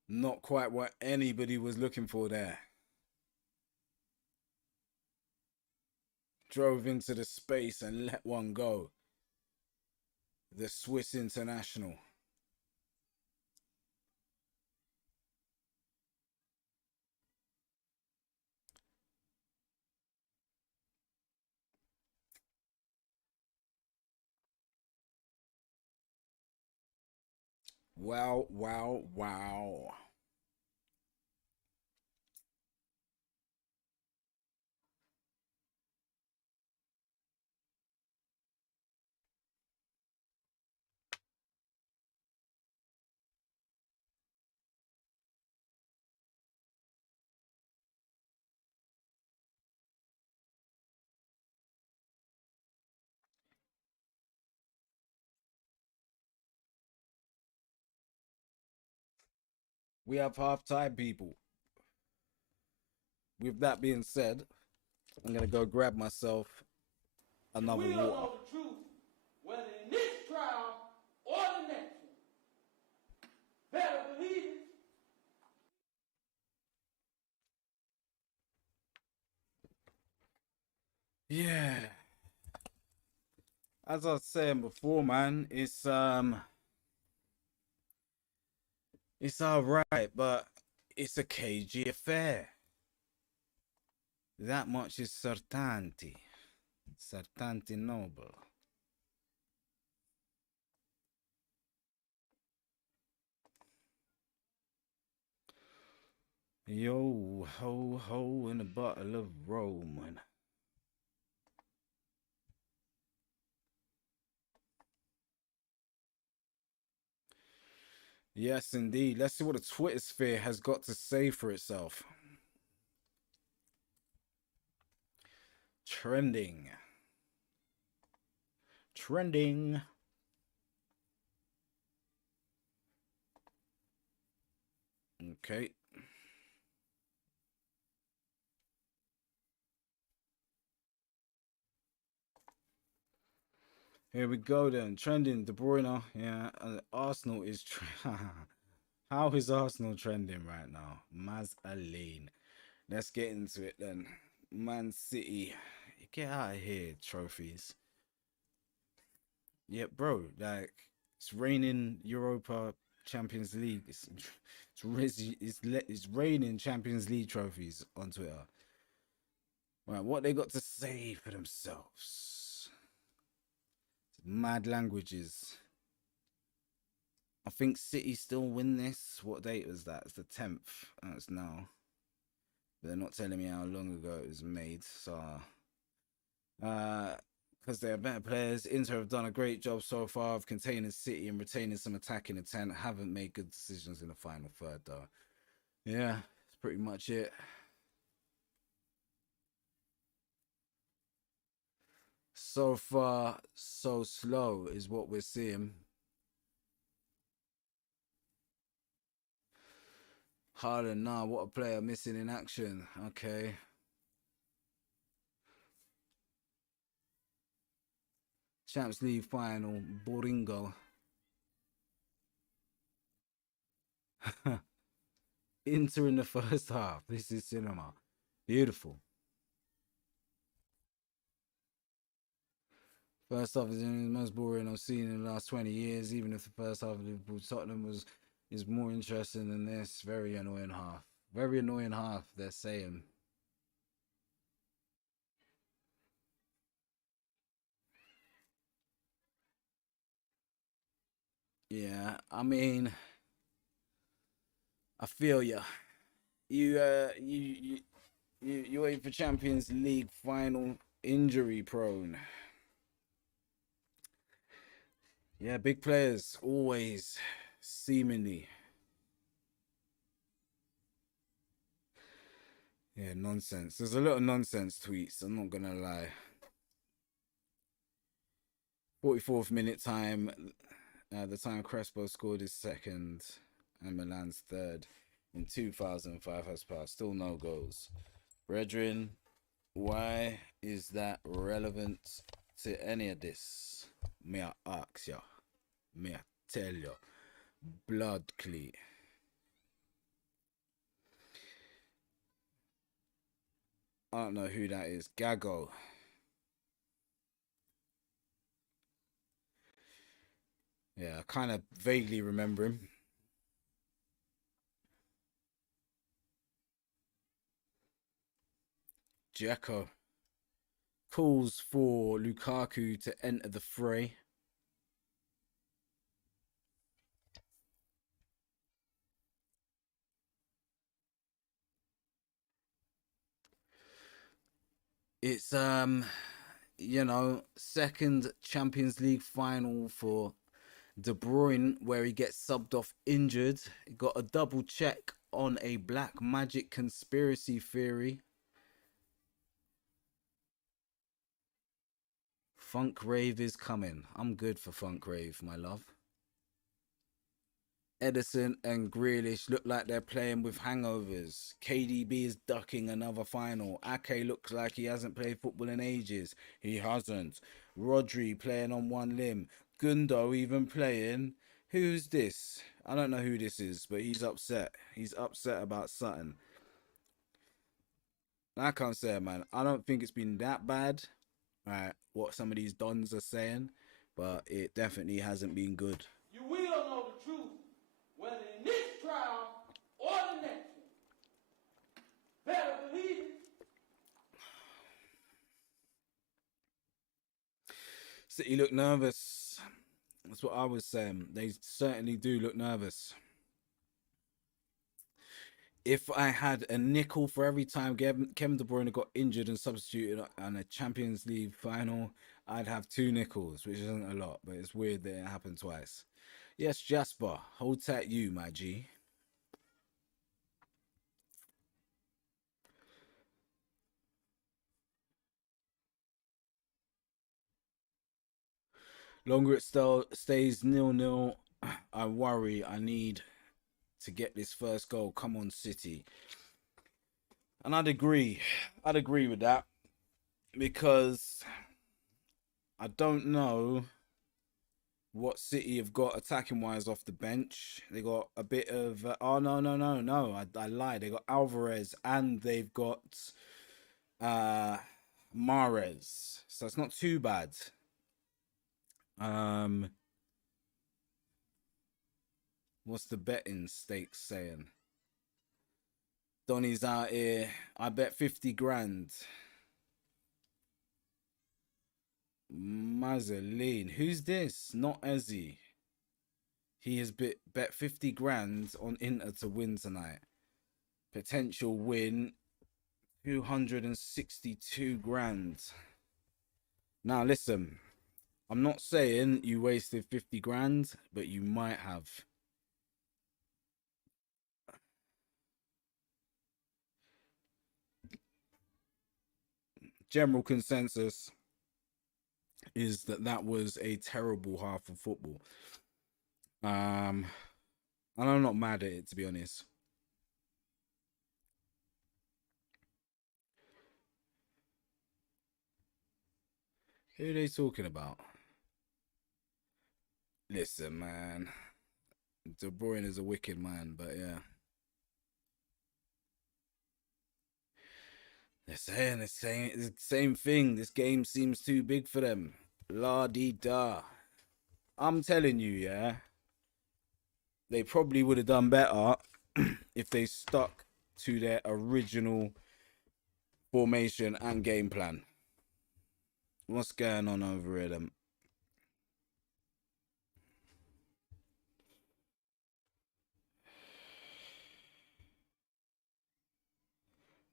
Not quite what anybody was looking for there. Drove into the space and let one go. The Swiss international. Wow, wow, wow. We have half time, people. With that being said, I'm going to go grab myself another We don't water. know the truth, whether in this trial or the next one. Better believe it. Yeah. As I was saying before, man, it's alright, but it's a cagey affair. That much is certainty. Certainty noble. Yo, ho, ho, and a bottle of Roman. Yes, indeed. Let's see what the Twitter sphere has got to say for itself. Trending. Trending. Okay. Here we go then. Trending. De Bruyne. Yeah. Arsenal is. How is Arsenal trending right now? Mazaline. Let's get into it then. Man City. Get out of here, trophies. Yeah, bro. Like, it's raining Europa Champions League. It's raining Champions League trophies on Twitter. Right, what they got to say for themselves? Mad languages. I think City still win this. What date was that? It's the 10th. It's now. But they're not telling me how long ago it was made. So, because they're better players. Inter have done a great job so far of containing City and retaining some attacking intent. Haven't made good decisions in the final third, though. Yeah, that's pretty much it. So far, so slow is what we're seeing. Haaland, nah, what a player missing in action. Okay. Champions League final, Boringo. Inter in the first half. This is cinema. Beautiful. First half is the most boring I've seen in the last 20 years, even if the first half of Liverpool Tottenham is more interesting than this. Very annoying half. Very annoying half, they're saying. Yeah, I mean, I feel ya. You wait for Champions League final, injury prone. Yeah, big players always seemingly. Yeah, nonsense. There's a lot of nonsense tweets, I'm not gonna lie. 44th minute time, the time Crespo scored his second and Milan's third in 2005 has passed. Still no goals. Brethren, why is that relevant to any of this? May I ask ya? May I tell you? Blood cleat. I don't know who that is. Gago. Yeah, I kind of vaguely remember him. Dzeko calls for Lukaku to enter the fray. It's second Champions League final for De Bruyne, where he gets subbed off injured. He got a double check on a black magic conspiracy theory. Funk rave is coming. I'm good for funk rave, my love. Edison and Grealish look like they're playing with hangovers. KDB is ducking another final. Ake looks like he hasn't played football in ages. He hasn't. Rodri playing on one limb. Gundo even playing. Who's this? I don't know who this is, but he's upset. He's upset about something. I can't say it, man. I don't think it's been that bad, right? What some of these dons are saying, but it definitely hasn't been good. You will know the truth, whether in this trial or the next one. Better believe it. City look nervous. That's what I was saying. They certainly do look nervous. if I had a nickel for every time Kevin De Bruyne got injured and substituted on a Champions League final, I'd have 2 nickels, which isn't a lot, but it's weird that it happened twice. Yes, Jasper, hold tight, you, my G. Longer it stays 0-0, I worry. I need to get this first goal. Come on, City. And I'd agree with that, because I don't know what City have got attacking wise off the bench. They got a bit of oh no, I lied. They got Alvarez and they've got Mahrez, so it's not too bad. What's the betting stakes saying? Donny's out here. I bet 50 grand. Mazeline. Who's this? Not Ezzy. He has bet 50 grand on Inter to win tonight. Potential win 262 grand. Now listen, I'm not saying you wasted 50 grand, but you might have. General consensus is that was a terrible half of football. And I'm not mad at it, to be honest. Who are they talking about? Listen, man. De Bruyne is a wicked man, but yeah. They're saying the same thing. This game seems too big for them. La di da. I'm telling you, yeah. They probably would have done better if they stuck to their original formation and game plan. What's going on over here then?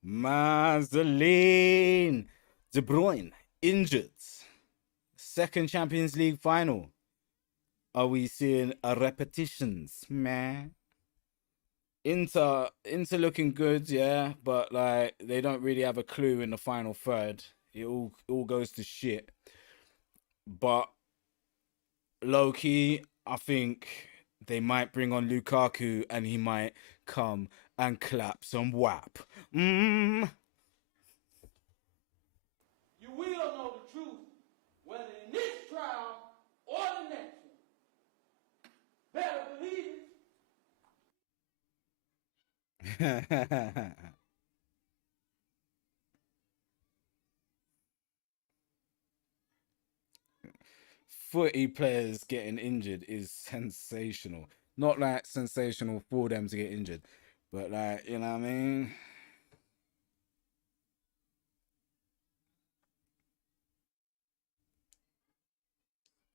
Mazeline De Bruyne injured. Second Champions League final. Are we seeing a repetitions, man? Inter looking good, yeah, but like they don't really have a clue in the final third. It all goes to shit. But low key, I think they might bring on Lukaku and he might come and clap some WAP. You will know the truth, whether in this trial or the next one. Better believe it. Footy players getting injured is sensational. Not like sensational for them to get injured, but like, you know what I mean?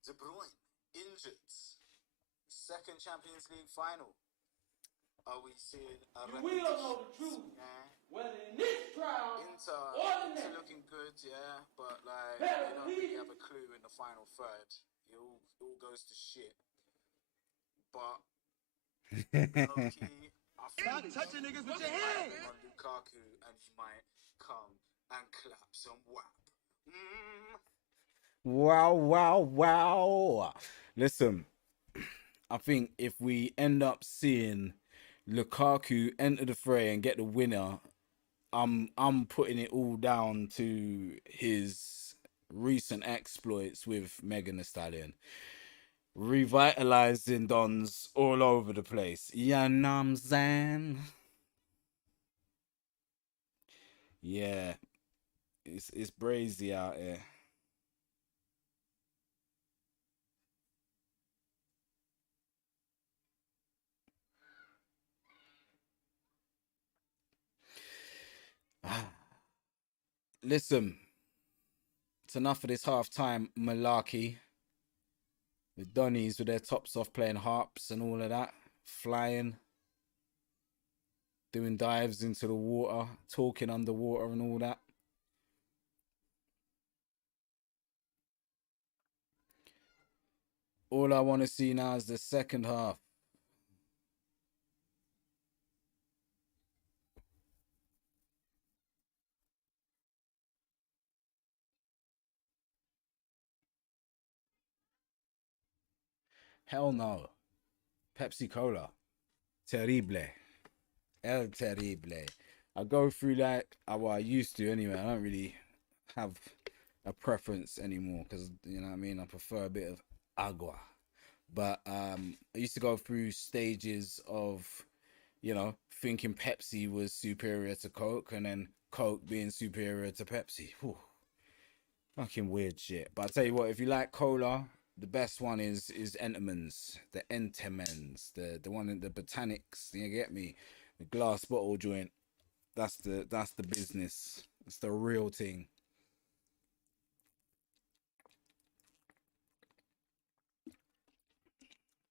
De Bruyne injured. Second Champions League final. Are we seeing a You will know the truth, whether in this trial or the next. Looking good, yeah, but like Better they don't believe really it. have a clue in the final third. It all goes to shit. But low-key, I think touching niggas with your hand on Lukaku and he might come and clap some WAP. Wow. Listen, I think if we end up seeing Lukaku enter the fray and get the winner, I'm putting it all down to his recent exploits with Megan Thee Stallion. Revitalizing Dons all over the place. Yeah, know what I'm saying? Yeah. It's brazy out here. Listen, it's enough of this halftime malarkey. The Donnies with their tops off playing harps and all of that. Flying. doing dives into the water, talking underwater and all that. All I want to see now is the second half. Hell no. Pepsi Cola. Terrible. El terrible. I go through that. Well, I used to anyway. I don't really have a preference anymore because, you know what I mean? I prefer a bit of agua. But I used to go through stages of, you know, thinking Pepsi was superior to Coke and then Coke being superior to Pepsi. Whew. Fucking weird shit. But I tell you what, if you like cola, the best one is Entenmann's, the Entenmann's, the one in the Botanics. You get me? The glass bottle joint. That's the business. It's the real thing.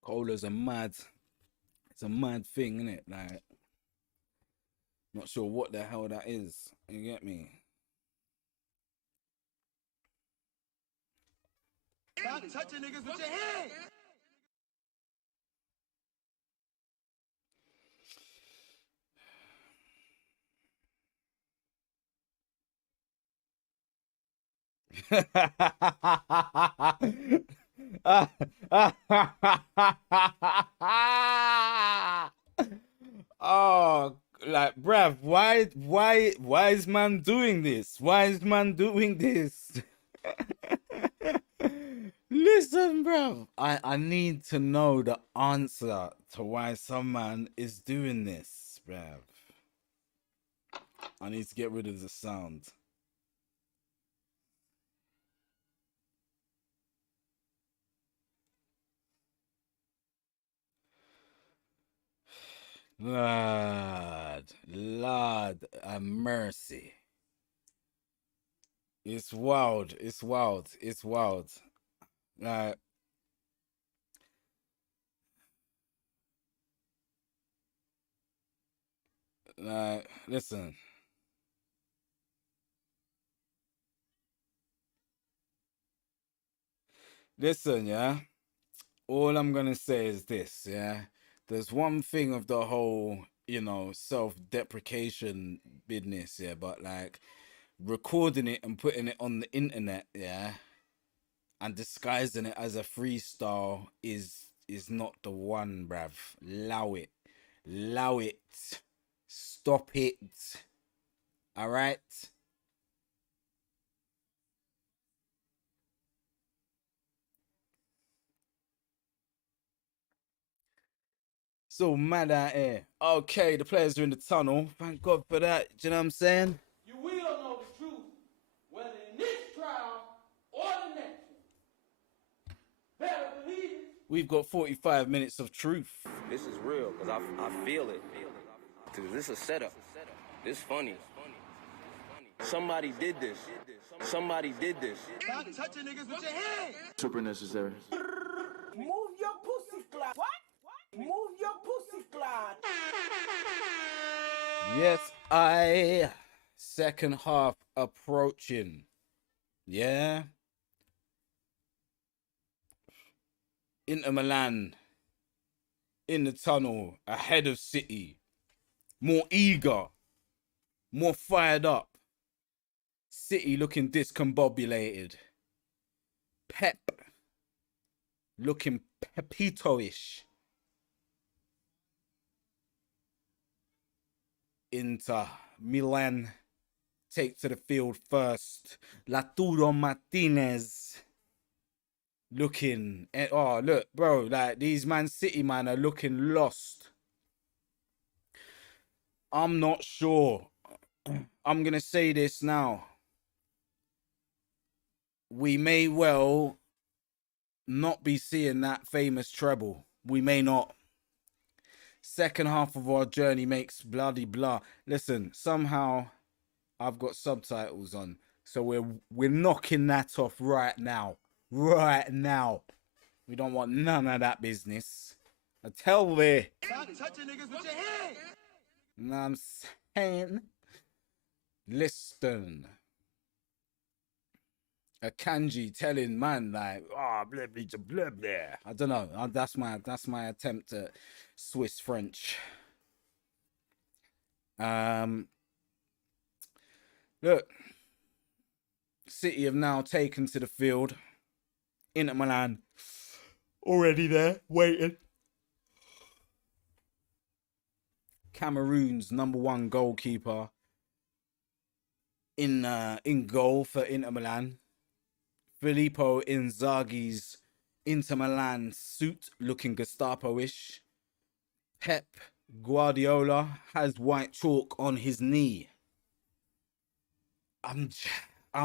Cola's it's a mad thing, isn't it? Like, not sure what the hell that is. You get me? Stop touching niggas with your hand. Oh, like, bruv, why is man doing this? Why is man doing this? Listen, bruv, I need to know the answer to why some man is doing this, bruv. I need to get rid of the sound. Lord, a mercy. It's wild. It's wild. It's wild. Like, listen. Listen, yeah. All I'm gonna say is this, yeah. There's one thing of the whole, you know, self-deprecation business, yeah, but like recording it and putting it on the internet, yeah, and disguising it as a freestyle is not the one, bruv. Allow it. Allow it. Stop it. All right? So mad out here. Okay, the players are in the tunnel. Thank God for that. Do you know what I'm saying? You will know the truth, whether in this trial or the next one. Better believe it. We've got 45 minutes of truth. This is real, because I feel it. Dude, this is a setup. This funny. Somebody did this. Somebody did this. Stop touching niggas with your hand. Super necessary. Move your pussy clot. What? Move your pussy clot. Yes, I. Second half approaching. Yeah. Inter Milan. In the tunnel. Ahead of City. More eager. More fired up. City looking discombobulated. Pep looking Pepito-ish. Inter Milan take to the field first. Lautaro Martinez looking. Oh, look, bro, like these Man City man are looking lost. I'm not sure. I'm gonna say this now. We may well not be seeing that famous treble. We may not. Second half of our journey makes bloody blah. Listen, somehow I've got subtitles on, so we're knocking that off right now. Right now. We don't want none of that business. I tell you. Stop touching niggas with your hand. You know what I'm saying? Listen. A kanji telling man like, oh, blah blah blah blah. I don't know. That's my attempt at Swiss French. Look, City have now taken to the field. Inter Milan already there, waiting. Cameroon's #1 goalkeeper in goal for Inter Milan. Filippo Inzaghi's Inter Milan suit looking Gestapo-ish. Pep Guardiola has white chalk on his knee. I'm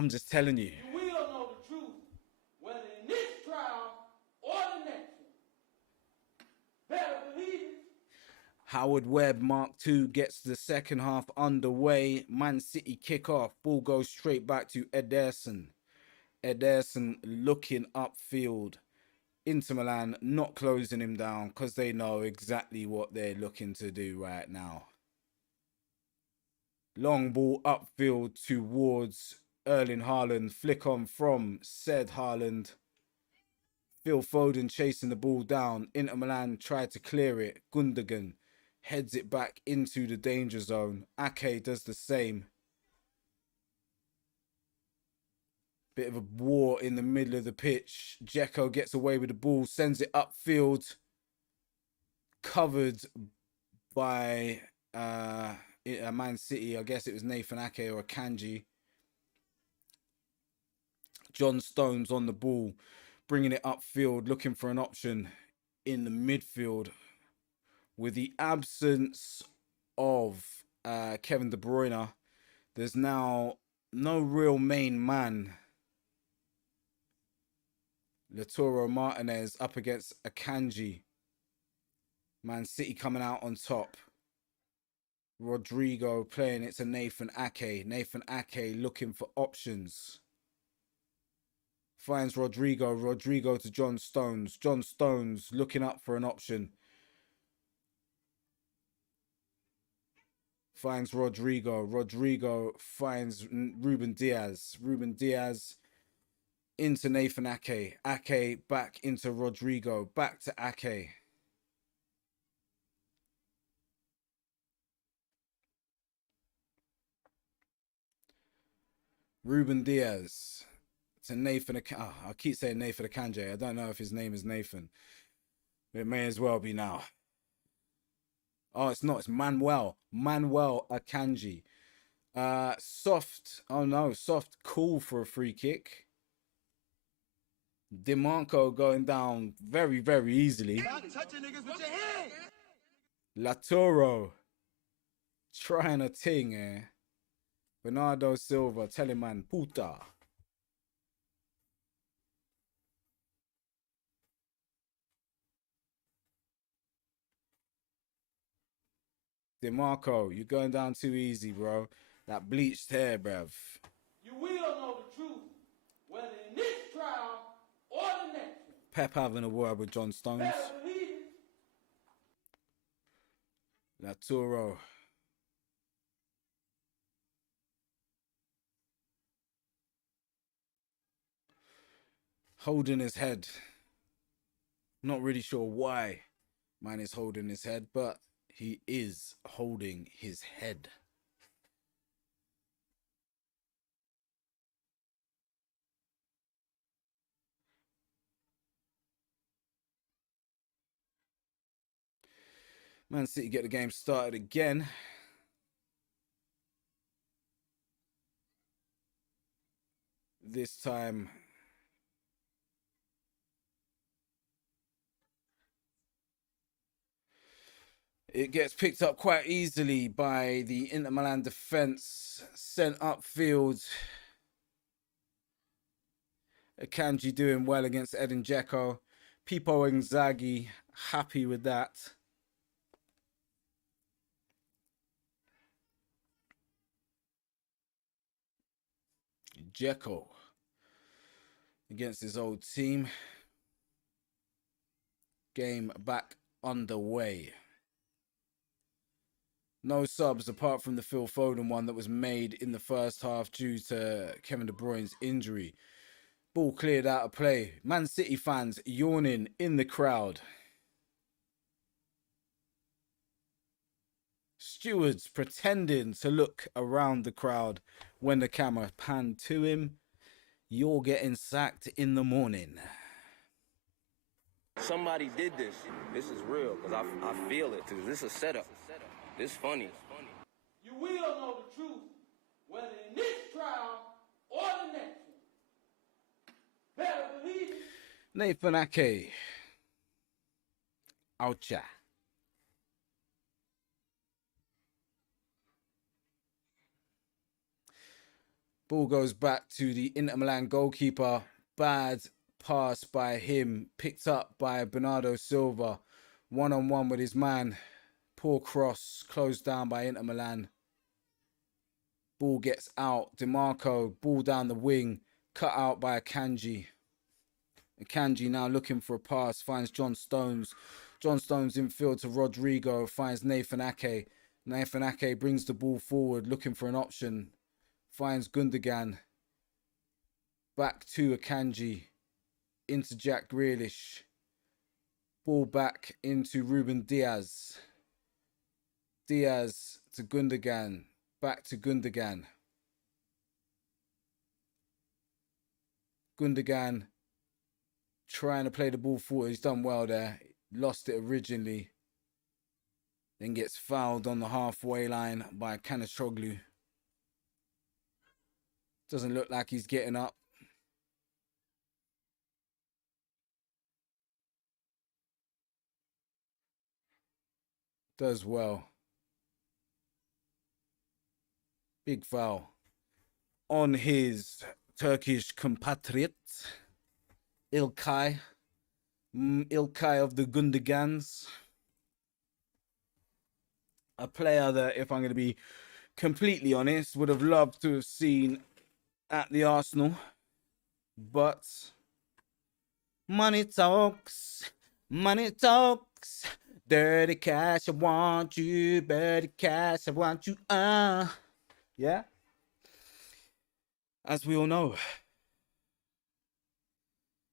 just telling you. You will know the truth, whether in this trial or the next one. Better believe it. Howard Webb Mark II gets the second half underway. Man City kick off. Ball goes straight back to Ederson. Ederson looking upfield. Inter Milan not closing him down because they know exactly what they're looking to do right now. Long ball upfield towards Erling Haaland. Flick on from said Haaland. Phil Foden chasing the ball down. Inter Milan tried to clear it. Gundogan heads it back into the danger zone. Ake does the same. Bit of a war in the middle of the pitch. Dzeko gets away with the ball, sends it upfield. Covered by Man City. I guess it was Nathan Ake or Akanji. John Stones on the ball, bringing it upfield, looking for an option in the midfield. With the absence of Kevin De Bruyne, there's now no real main man. Lautaro Martinez up against Akanji. Man City coming out on top. Rodrigo playing it to Nathan Ake. Nathan Ake looking for options. Finds Rodrigo. Rodrigo to John Stones. John Stones looking up for an option. Finds Rodrigo. Rodrigo finds Ruben Diaz. Ruben Diaz into Nathan Ake. Ake back into Rodrigo. Back to Ake. Ruben Diaz to Nathan. I keep saying Nathan Akanji. I don't know if his name is Nathan. It may as well be now. Oh, it's not. It's Manuel. Manuel Akanji. Soft. Oh no, soft call for a free kick. DeMarco going down very, very easily. Stop touching niggas with your hand. Lautaro trying a thing, Bernardo Silva telling man, puta. DeMarco, you're going down too easy, bro. That bleached hair, bruv. You will know the truth, whether in this trial or the next one. Pep having a word with John Stones. Better believe it. Lautaro. Holding his head. Not really sure why man is holding his head, but he is holding his head. Man City get the game started again. This time it gets picked up quite easily by the Inter Milan defense. Sent upfield. Akanji doing well against Edin Dzeko. Pippo Inzaghi happy with that. Dzeko against his old team. Game back underway. No subs apart from the Phil Foden one that was made in the first half due to Kevin De Bruyne's injury. Ball cleared out of play. Man City fans yawning in the crowd. Stewards pretending to look around the crowd when the camera panned to him. You're getting sacked in the morning. Somebody did this. This is real, because I feel it. This is a setup. This funny. You will know the truth, whether in this trial or the next one. Better believe it. Nathan Ake. Oucha. Ball goes back to the Inter Milan goalkeeper. Bad pass by him. Picked up by Bernardo Silva. One-on-one with his man. Poor cross. Closed down by Inter Milan. Ball gets out. DeMarco. Ball down the wing. Cut out by Akanji. Akanji now looking for a pass. Finds John Stones. John Stones infield to Rodrigo. Finds Nathan Ake. Nathan Ake brings the ball forward. Looking for an option. Finds Gundogan. Back to Akanji. Into Jack Grealish. Ball back into Ruben Diaz. Diaz to Gundogan. Back to Gundogan. Gundogan trying to play the ball forward. He's done well there. Lost it originally. Then gets fouled on the halfway line by Kanashoglu. Doesn't look like he's getting up. Does well. Big foul on his Turkish compatriot, İlkay. İlkay of the Gundogans. A player that, if I'm going to be completely honest, would have loved to have seen at the Arsenal. But money talks, money talks. Dirty cash, I want you. Dirty cash, I want you. Yeah? As we all know.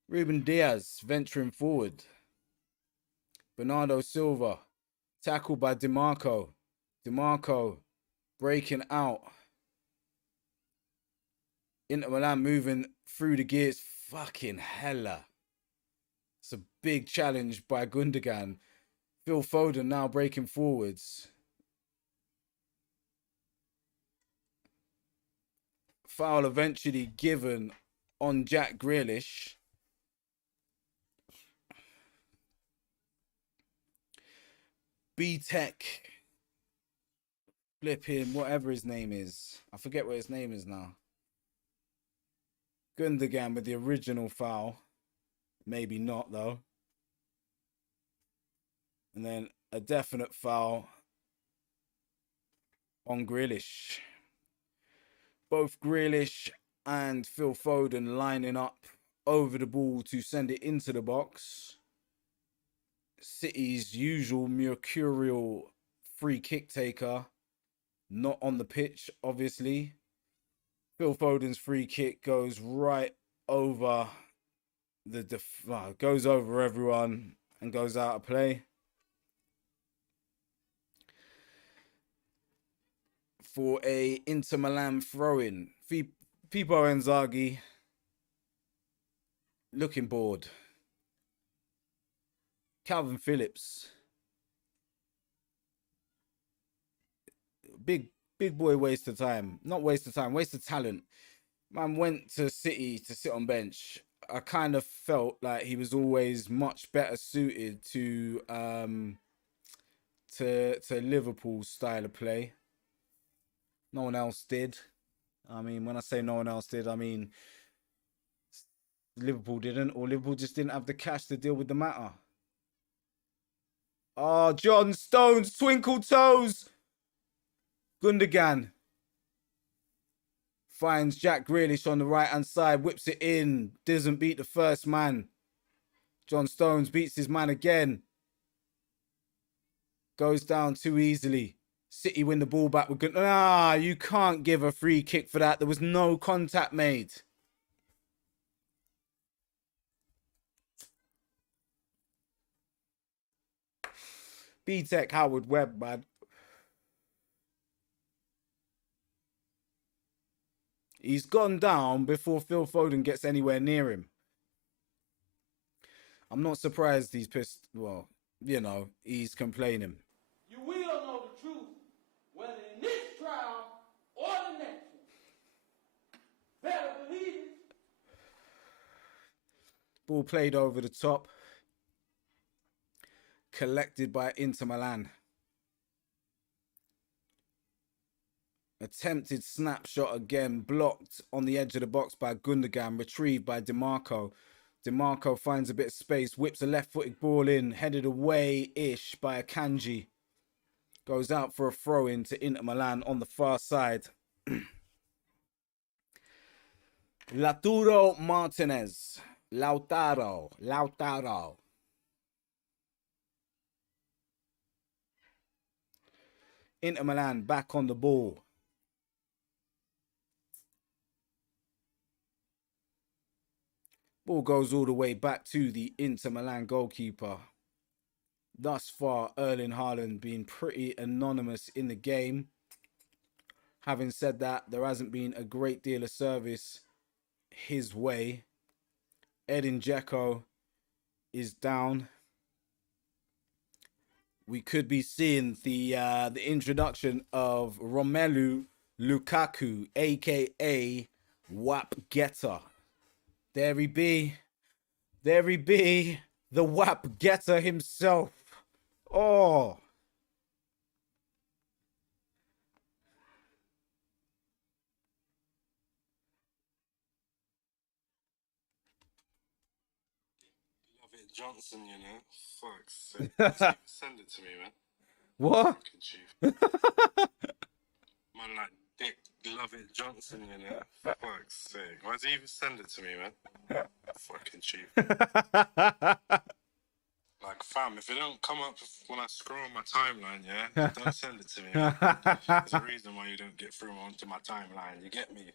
Ruben Diaz venturing forward. Bernardo Silva. Tackled by DeMarco. DeMarco breaking out. Inter Milan moving through the gears. Fucking hella. It's a big challenge by Gundogan. Phil Foden now breaking forwards. Foul eventually given on Jack Grealish. B-Tech. Flipping, whatever his name is. I forget what his name is now. Gundogan with the original foul. Maybe not, though. And then a definite foul on Grealish. Both Grealish and Phil Foden lining up over the ball to send it into the box. City's usual mercurial free kick taker. Not on the pitch, obviously. Phil Foden's free kick goes right over goes over everyone and goes out of play. For a Inter Milan throw-in. Pippo Inzaghi looking bored. Calvin Phillips. Big boy waste of time. Not waste of time, waste of talent. Man went to City to sit on bench. I kind of felt like he was always much better suited to Liverpool's style of play. No one else did. I mean, when I say no one else did, I mean Liverpool didn't, or Liverpool just didn't have the cash to deal with the matter. Oh, John Stones, twinkle toes. Gundogan finds Jack Grealish on the right-hand side, whips it in, doesn't beat the first man. John Stones beats his man again. Goes down too easily. City win the ball back with good. Ah, you can't give a free kick for that. There was no contact made. B-Tech Howard Webb, man. He's gone down before Phil Foden gets anywhere near him. I'm not surprised he's pissed. Well, you know, he's complaining. You will know the truth, whether in this trial or the next one. Better believe it. Ball played over the top. Collected by Inter Milan. Attempted snapshot again, blocked on the edge of the box by Gundogan, retrieved by DiMarco. DiMarco finds a bit of space, whips a left-footed ball in, headed away-ish by Akanji. Goes out for a throw-in to Inter Milan on the far side. Lautaro Martinez. Lautaro. Inter Milan back on the ball. Ball goes all the way back to the Inter Milan goalkeeper. Thus far, Erling Haaland being pretty anonymous in the game. Having said that, there hasn't been a great deal of service his way. Edin Dzeko is down. We could be seeing the introduction of Romelu Lukaku, aka Wap Getter. There he be, the Wap Getter himself. Oh. Love it, Johnson, you know. Fuck's sake. Send it to me, man. What? Fucking chief. Man, like Dick Love It Johnson, you know. Fuck's sake. Why'd you even send it to me, man? Fucking chief. Like, fam, if it don't come up when I scroll on my timeline, yeah, don't send it to me, man. There's a reason why you don't get through onto my timeline, you get me?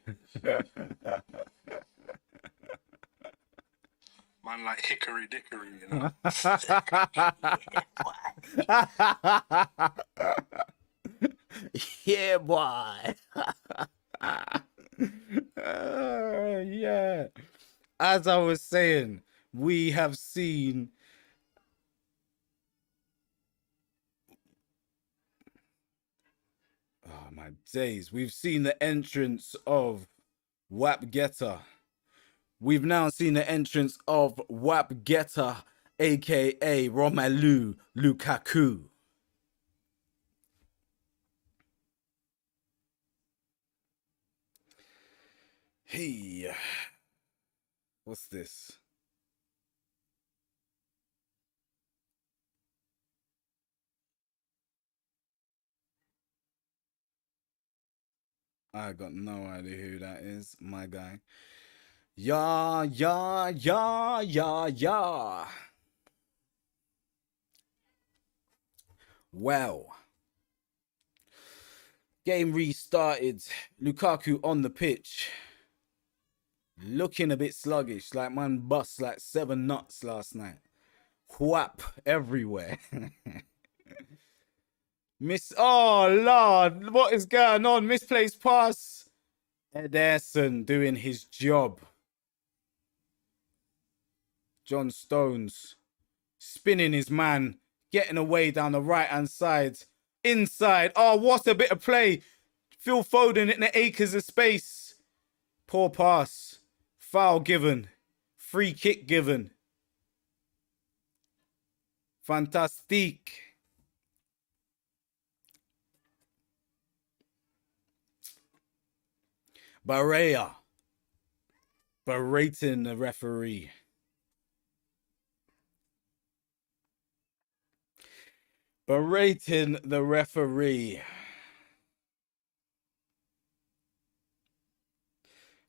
Man, like Hickory Dickory, you know. Yeah, boy. Yeah. As I was saying, we have seen my days. We've seen the entrance of Wap Getter. We've now seen the entrance of Wap Getter, aka Romelu Lukaku. Hey, what's this? I got no idea who that is, my guy. Yeah. Well, game restarted. Lukaku on the pitch. Looking a bit sluggish, like man bust like 7 nuts last night. Whap everywhere. Oh Lord, what is going on? Misplaced pass. Ederson doing his job. John Stones spinning his man, getting away down the right hand side. Inside. Oh, what a bit of play. Phil Foden in the acres of space. Poor pass. Foul given. Free kick given. Fantastique. Barea berating the referee. Berating the referee.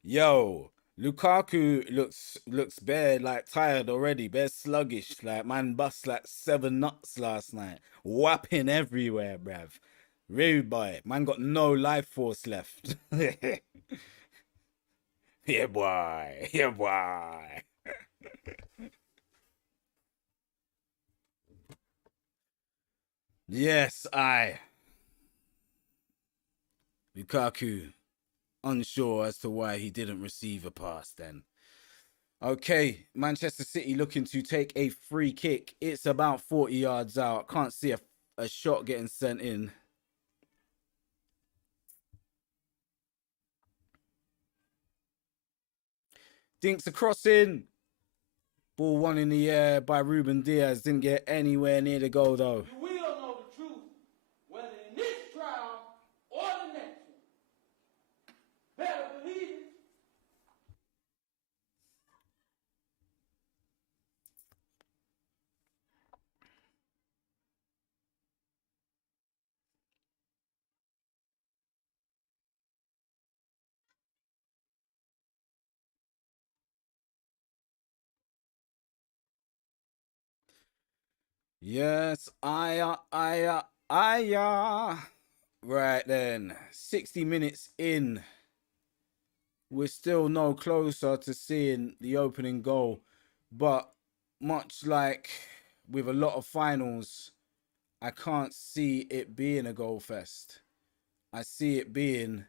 Yo, Lukaku looks bare like tired already, bare sluggish. Like man bust like 7 nuts last night. Whapping everywhere, bruv. Rude boy. Man got no life force left. Yeah, boy. Yeah, boy. Yes, I. Lukaku, unsure as to why he didn't receive a pass then. Okay, Manchester City looking to take a free kick. It's about 40 yards out. Can't see a shot getting sent in. Dinks a crossing. Ball one in the air by Ruben Diaz. Didn't get anywhere near the goal though. You will know the truth, whether in this trial or the next one. Better believe it. Yes, I. Right then, 60 minutes in. We're still no closer to seeing the opening goal. But much like with a lot of finals, I can't see it being a goal fest. I see it being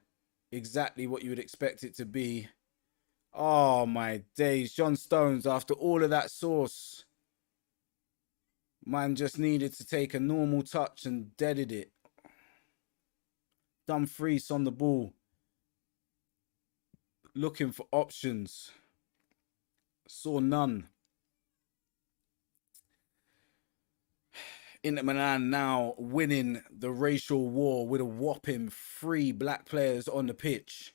exactly what you would expect it to be. Oh my days. John Stones, after all of that sauce, man just needed to take a normal touch and deaded it. Dumfries on the ball, looking for options. Saw none. Inter Milan now winning the racial war with a whopping 3 black players on the pitch.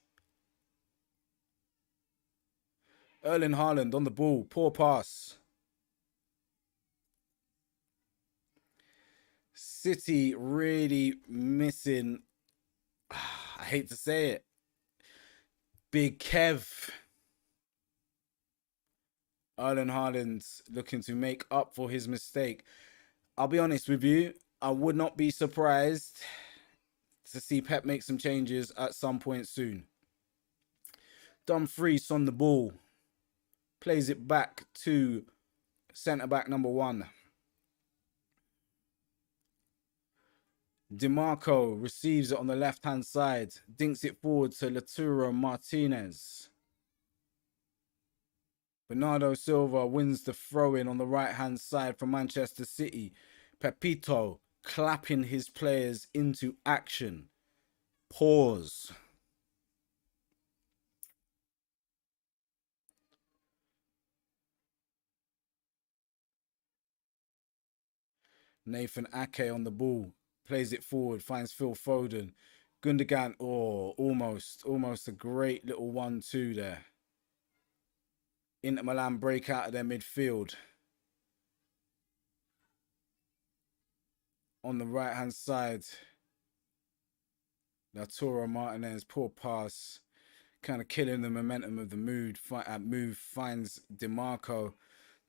Erling Haaland on the ball, poor pass. City really missing, I hate to say it, Big Kev. Erling Haaland looking to make up for his mistake. I'll be honest with you, I would not be surprised to see Pep make some changes at some point soon. Dumfries on the ball. Plays it back to centre-back number 1. DiMarco receives it on the left-hand side. Dinks it forward to Lautaro Martinez. Bernardo Silva wins the throw-in on the right-hand side for Manchester City. Pepito clapping his players into action. Pause. Nathan Ake on the ball. Plays it forward. Finds Phil Foden. Gundogan, almost a great little 1-2 there. Inter Milan break out of their midfield. On the right hand side, Lautaro Martinez, poor pass, kind of killing the momentum of the move. Finds DiMarco.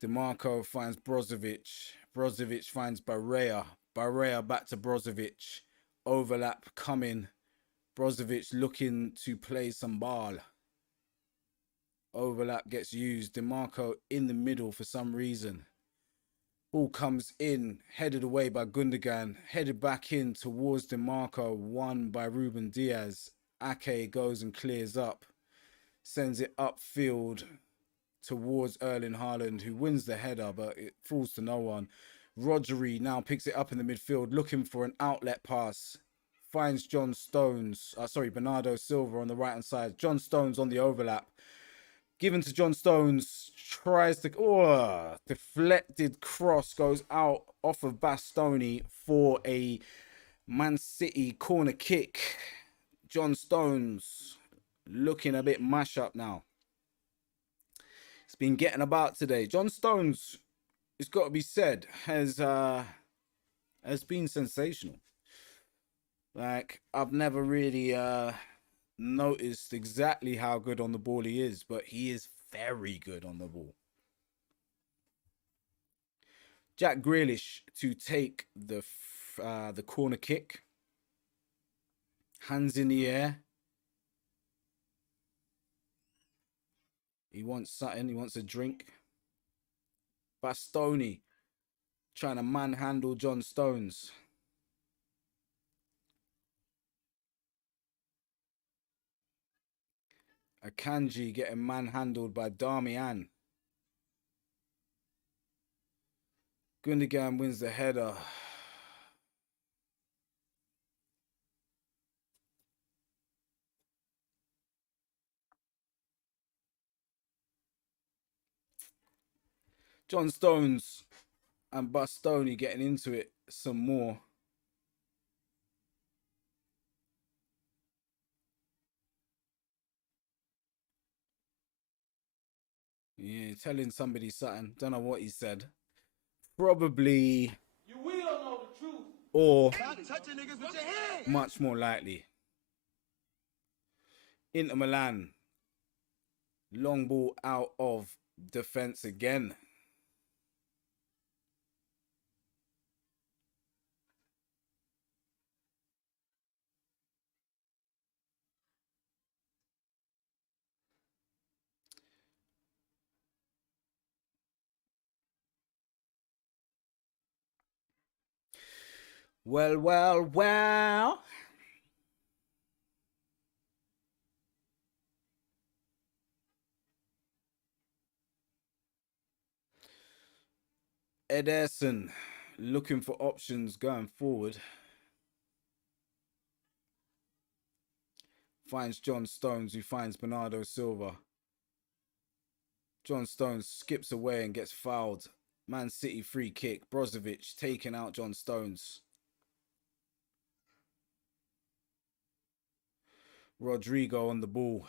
DiMarco finds Brozovic. Brozovic finds Barrea. Barrea back to Brozovic. Overlap coming. Brozovic looking to play some ball. Overlap gets used. DiMarco in the middle for some reason. Ball comes in, headed away by Gundogan, headed back in towards DiMarco, won by Ruben Diaz. Ake goes and clears up, sends it upfield towards Erling Haaland, who wins the header, but it falls to no one. Rodri now picks it up in the midfield, looking for an outlet pass. Finds Bernardo Silva on the right-hand side. John Stones on the overlap. Given to John Stones, tries to, deflected cross goes out off of Bastoni for a Man City corner kick. John Stones looking a bit mash up now. It's been getting about today. John Stones, it's got to be said, has been sensational. Like, I've never really noticed exactly how good on the ball he is, but he is very good on the ball. Jack Grealish to take the corner kick. Hands in the air. He wants something. He wants a drink. Bastoni trying to manhandle John Stones. Akanji getting manhandled by Damian. Gundogan wins the header. John Stones and Bastoni getting into it some more. Yeah, telling somebody something. Don't know what he said. Probably. You will know the truth. Or Stop touching niggas with your hands. much more likely. Inter Milan. Long ball out of defense again. Well, well, well. Ederson looking for options going forward. Finds John Stones, who finds Bernardo Silva. John Stones skips away and gets fouled. Man City free kick. Brozovic taking out John Stones. Rodrigo on the ball.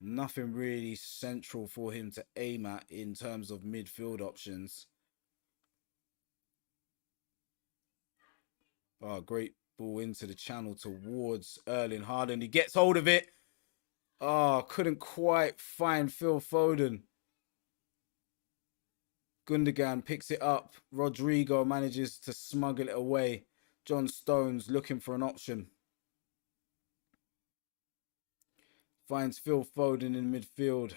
Nothing really central for him to aim at in terms of midfield options. Oh, great ball into the channel towards Erling Haaland. He gets hold of it. Oh, couldn't quite find Phil Foden. Gundogan picks it up. Rodrigo manages to smuggle it away. John Stones looking for an option. Finds Phil Foden in midfield.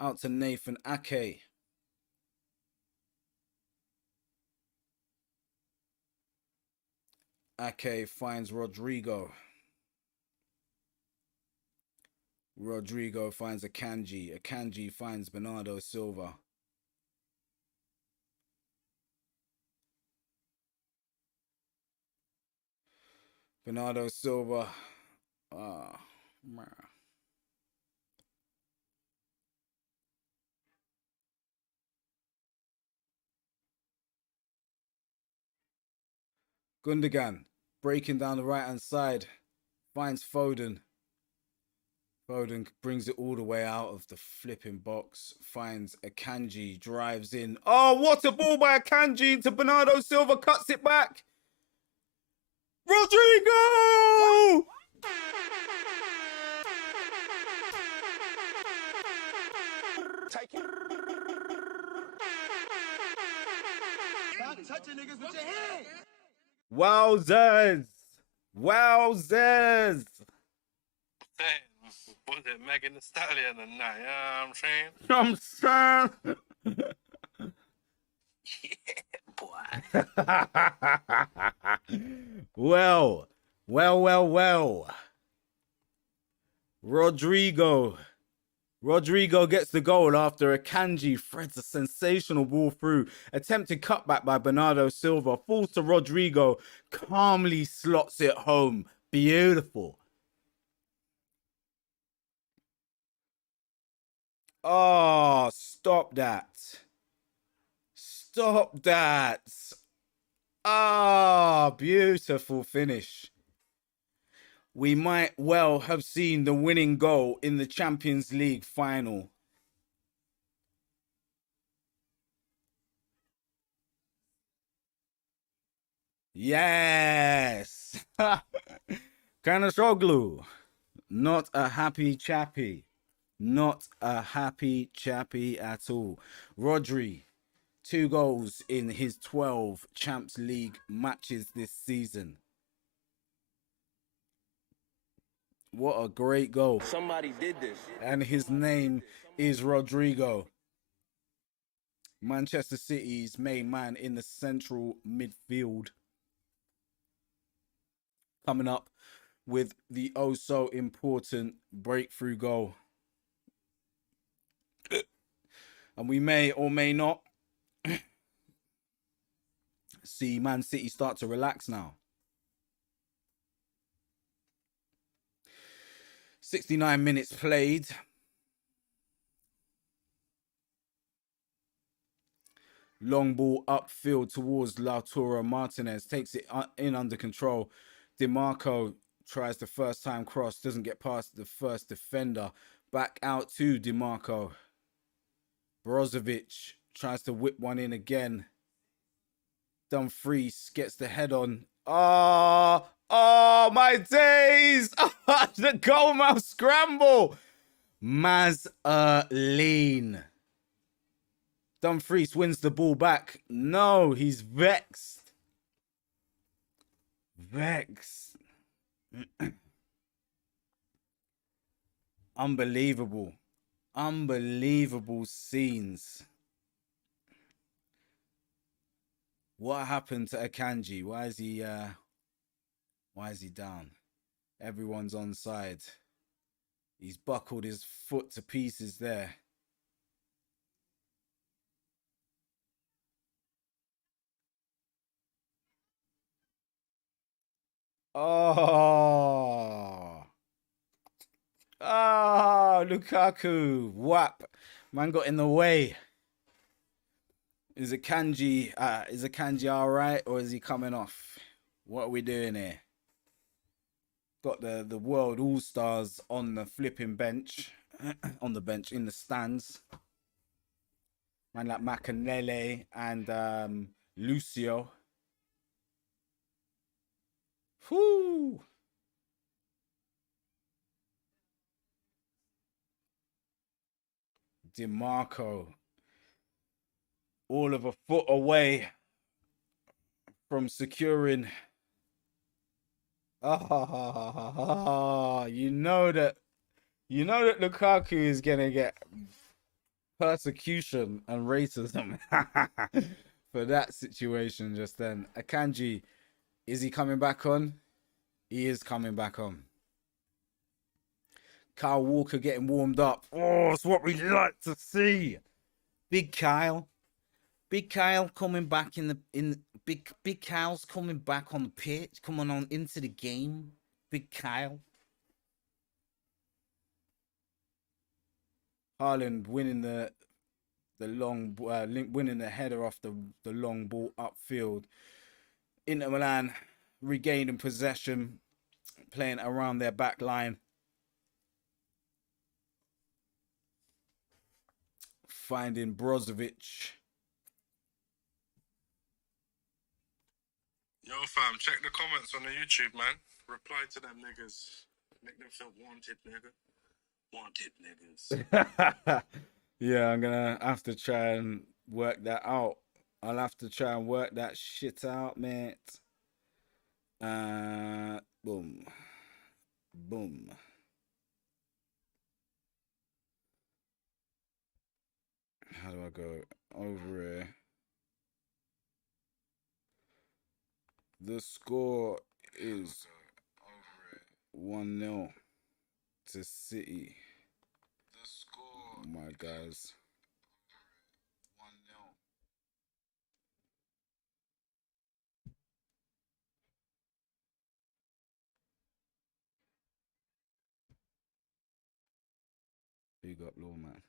Out to Nathan Ake. Ake finds Rodrigo. Rodrigo finds Akanji. Akanji finds Bernardo Silva. Bernardo Silva. Gundogan breaking down the right hand side. Finds Foden. Foden brings it all the way out of the flipping box. Finds Akanji. Drives in. Oh, what a ball by Akanji into Bernardo Silva. Cuts it back. Rodrigo! Take it. Stop touching niggas with your hands. Wowzers! Wowzers! Was it Megan Thee Stallion and that? Yeah, I'm saying. I'm saying. Well. Rodrigo gets the goal after Akanji threads a sensational ball through. Attempted cutback by Bernardo Silva. Falls to Rodrigo. Calmly slots it home. Beautiful. Oh, stop that. Stop that. Ah, beautiful finish. We might well have seen the winning goal in the Champions League final. Yes. Kanashoglu. Not a happy chappy. Not a happy chappy at all. Rodri 2 goals in his 12 Champs League matches this season. What a great goal. Somebody did this. And his name is Rodrigo. Manchester City's main man in the central midfield. Coming up with the oh so important breakthrough goal. And we may or may not see Man City start to relax now. 69 minutes played. Long ball upfield towards Lautaro Martinez. Takes it in under control. DiMarco tries the first time cross. Doesn't get past the first defender. Back out to DiMarco. Brozovic tries to whip one in again. Dumfries gets the head on. Oh, my days. The goalmouth scramble. Mazerline. Dumfries wins the ball back. No, he's vexed. Vexed. Unbelievable. Unbelievable scenes. What happened to Akanji? Why is he down? Everyone's on side. He's buckled his foot to pieces there. Oh. Oh, Lukaku. Whap. Man got in the way. Is Akanji all right, or is he coming off? What are we doing here? Got the world all-stars on the flipping bench. On the bench, in the stands. Man like Macanele and Lucio. Whoo! DiMarco. All of a foot away from securing. You know that Lukaku is gonna get persecution and racism for that situation just then. Akanji, is he coming back on? He is coming back on. Kyle Walker getting warmed up. Oh, it's what we like to see. Big Kyle coming back Big Kyle's coming back on the pitch, coming on into the game. Big Kyle. Haaland winning the long winning the header off the long ball upfield. Inter Milan regaining possession, playing around their back line. Finding Brozovic. Yo, fam, check the comments on the YouTube, man. Reply to them niggas. Make them feel wanted, nigga. Wanted niggas. Yeah, I'm gonna have to try and work that out. I'll have to try and work that shit out, mate. Boom. Boom. How do I go over here? The score is 1-0 to City. Oh my guys. 1-0. Big up, low man.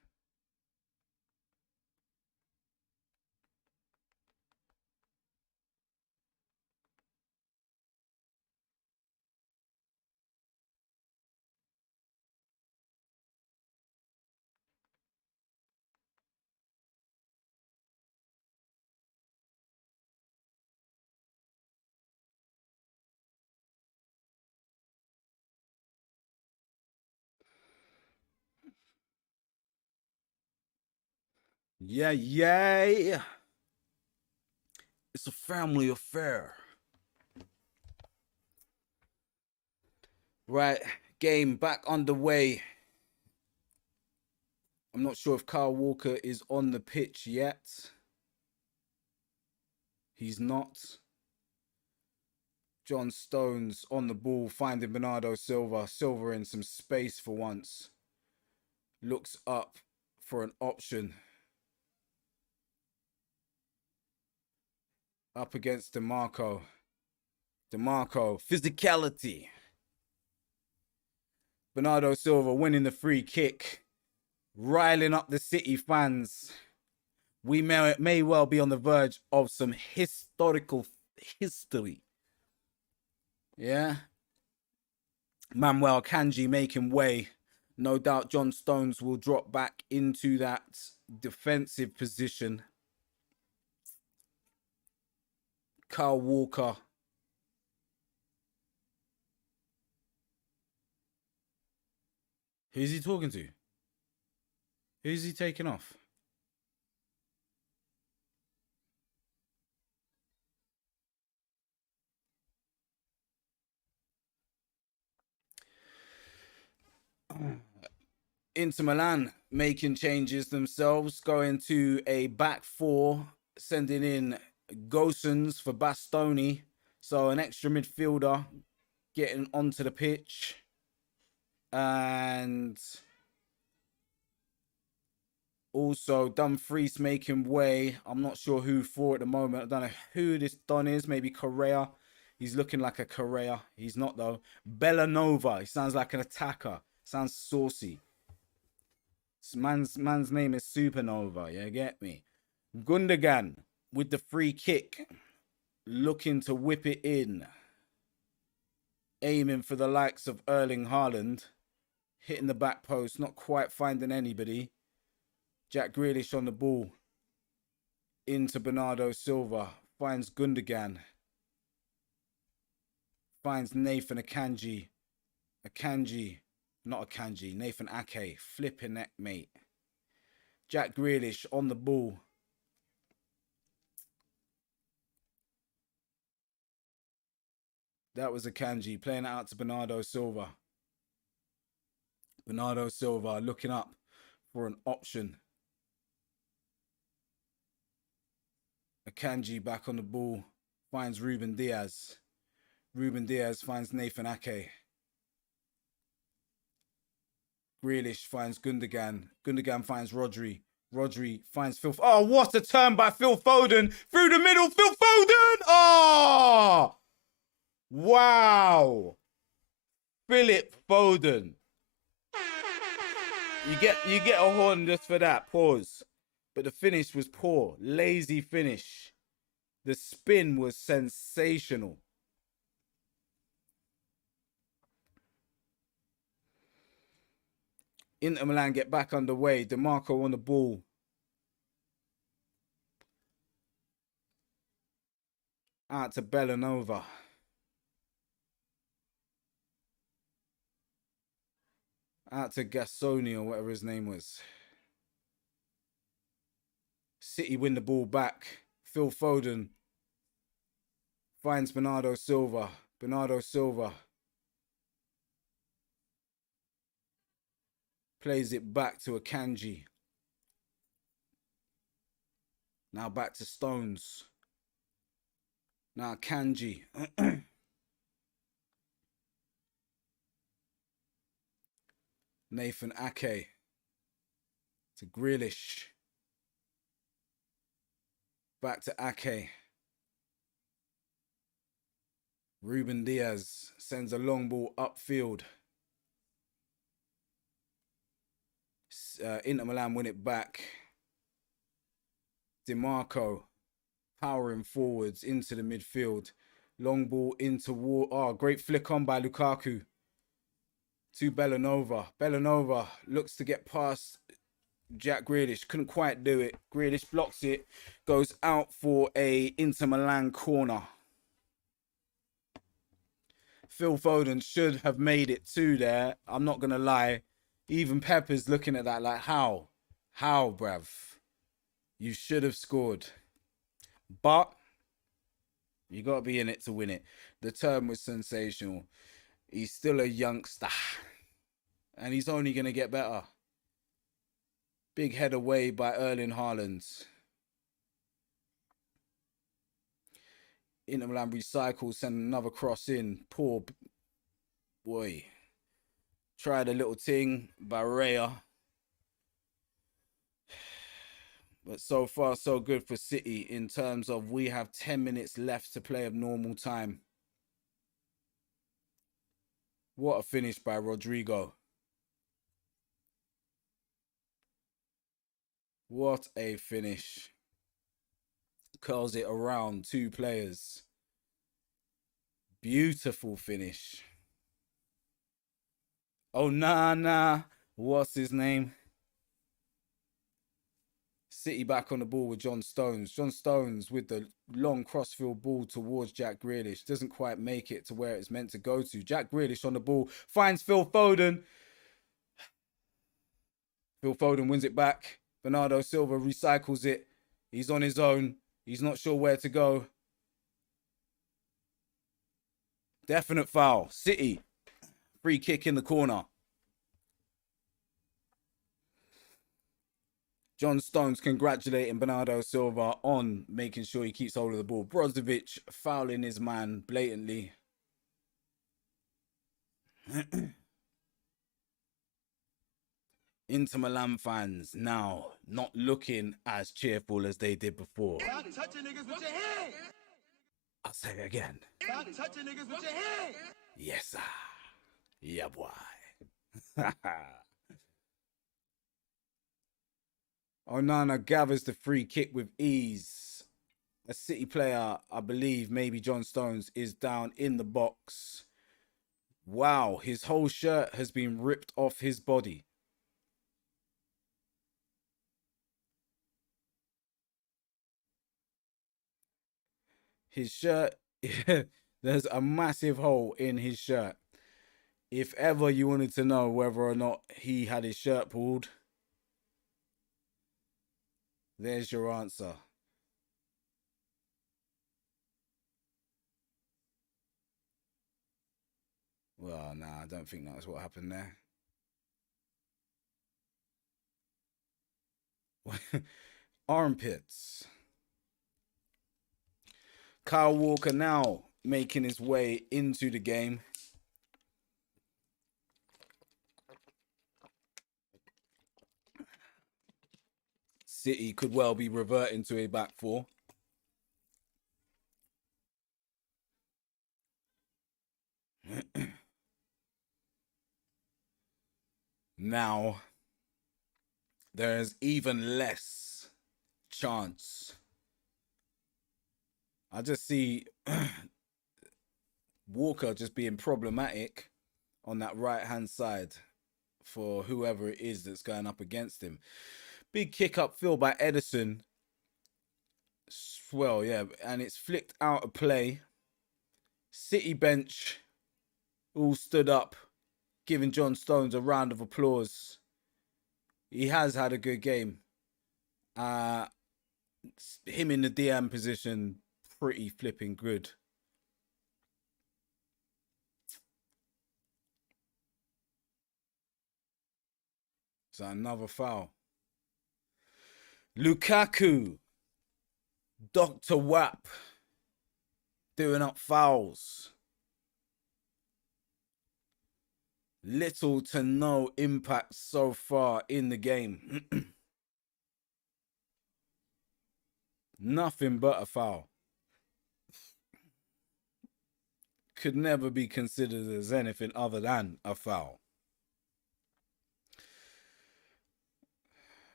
Yeah, yay. It's a family affair. Right, game back underway. I'm not sure if Kyle Walker is on the pitch yet. He's not. John Stones on the ball, finding Bernardo Silva. Silva in some space for once. Looks up for an option. Up against DeMarco. DeMarco, physicality. Bernardo Silva winning the free kick. Riling up the City fans. We may well be on the verge of some historical history. Yeah. Manuel Kanji making way. No doubt John Stones will drop back into that defensive position. Kyle Walker. Who's he talking to? Who's he taking off? Inter Milan making changes themselves, going to a back four, sending in Gosens for Bastoni. So an extra midfielder getting onto the pitch. And also Dumfries making way. I'm not sure who for at the moment. I don't know who this Don is. Maybe Correa. He's looking like a Correa. He's not though. Bellanova. He sounds like an attacker. Sounds saucy. Man's name is Supernova, you get me? Gundogan with the free kick, looking to whip it in, aiming for the likes of Erling Haaland, hitting the back post, not quite finding anybody. Jack Grealish on the ball, into Bernardo Silva, finds Gundogan, finds Nathan Akanji, Nathan Ake, flipping that, mate. Jack Grealish on the ball. That was Akanji playing it out to Bernardo Silva. Bernardo Silva looking up for an option. Akanji back on the ball, finds Ruben Diaz. Ruben Diaz finds Nathan Ake. Grealish finds Gundogan. Gundogan finds Rodri. Rodri finds Phil. Oh, what a turn by Phil Foden. Through the middle, Phil Foden. Oh, wow. Philip Foden. You get a horn just for that. Pause. But the finish was poor. Lazy finish. The spin was sensational. Inter Milan get back underway. DeMarco on the ball. Out to Bellanova. Out to Gassoni or whatever his name was. City win the ball back. Phil Foden finds Bernardo Silva. Bernardo Silva plays it back to Akanji. Now back to Stones. Now Akanji. Nathan Ake to Grealish. Back to Ake. Ruben Diaz sends a long ball upfield. Inter Milan win it back. DeMarco powering forwards into the midfield. Long ball into War. Oh, great flick on by Lukaku to Bellanova. Bellanova looks to get past Jack Grealish. Couldn't quite do it. Grealish blocks it. Goes out for a Inter Milan corner. Phil Foden should have made it two there. I'm not going to lie. Even Pepper's looking at that like, how? How, bruv? You should have scored. But You got to be in it to win it. The term was sensational. He's still a youngster. And he's only going to get better. Big head away by Erling Haaland. Inter Milan recycle, send another cross in. Poor boy. Tried a little thing by Raya. But so far, so good for City in terms of we have 10 minutes left to play of normal time. What a finish by Rodrigo. What a finish. Curls it around 2 players. Beautiful finish. Oh, nah. What's his name? City back on the ball with John Stones. John Stones with the long crossfield ball towards Jack Grealish. Doesn't quite make it to where it's meant to go to. Jack Grealish on the ball. Finds Phil Foden. Phil Foden wins it back. Bernardo Silva recycles it. He's on his own. He's not sure where to go. Definite foul. City. Free kick in the corner. John Stones congratulating Bernardo Silva on making sure he keeps hold of the ball. Brozovic fouling his man blatantly. Inter Milan fans now not looking as cheerful as they did before. Stop touching niggas with your hand. I'll say it again. Stop touching niggas with your hand. Yes, sir. Yeah, boy. Onana gathers the free kick with ease. A City player, I believe, maybe John Stones, is down in the box. Wow, his whole shirt has been ripped off his body. His shirt, there's a massive hole in his shirt. If ever you wanted to know whether or not he had his shirt pulled, there's your answer. Well, nah, I don't think that's what happened there. Armpits. Kyle Walker now making his way into the game. City could well be reverting to a back four. Now, there's even less chance. I just see Walker just being problematic on that right-hand side for whoever it is that's going up against him. Big kick up field by Edison. Well, yeah, and it's flicked out of play. City bench all stood up, giving John Stones a round of applause. He has had a good game. Him in the DM position, pretty flipping good. So another foul. Lukaku, Dr. Wap, doing up fouls. Little to no impact so far in the game. Nothing but a foul. Could never be considered as anything other than a foul.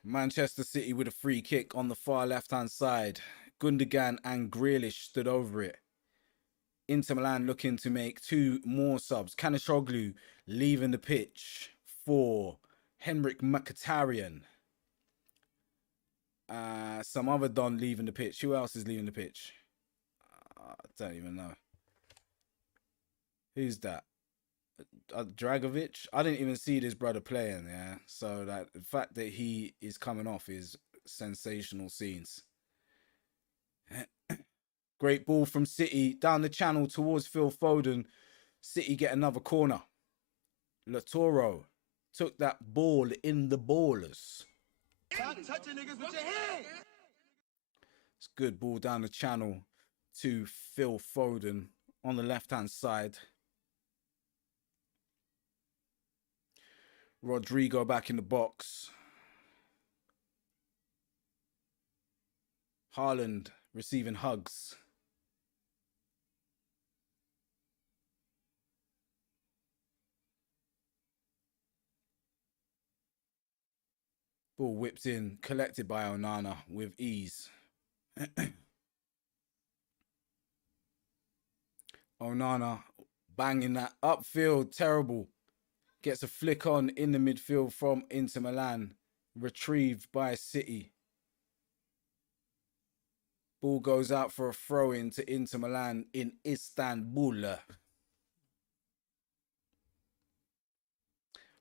Manchester City with a free kick on the far left-hand side. Gundogan and Grealish stood over it. Inter Milan looking to make 2 more subs. Kanishoglu leaving the pitch for Henrik Mkhitaryan. Some other Don leaving the pitch. Who else is leaving the pitch? I don't even know. Who's that? Dragovic? I didn't even see this brother playing, yeah. So that the fact that he is coming off is sensational scenes. Great ball from City down the channel towards Phil Foden. City get another corner. Latoro took that ball in the ballers. Stop touching niggas with your hand. It's good ball down the channel to Phil Foden on the left-hand side. Rodrigo back in the box. Haaland receiving hugs. Ball whipped in, collected by Onana with ease. Onana banging that upfield, terrible. Gets a flick on in the midfield from Inter Milan. Retrieved by City. Ball goes out for a throw-in to Inter Milan in Istanbul.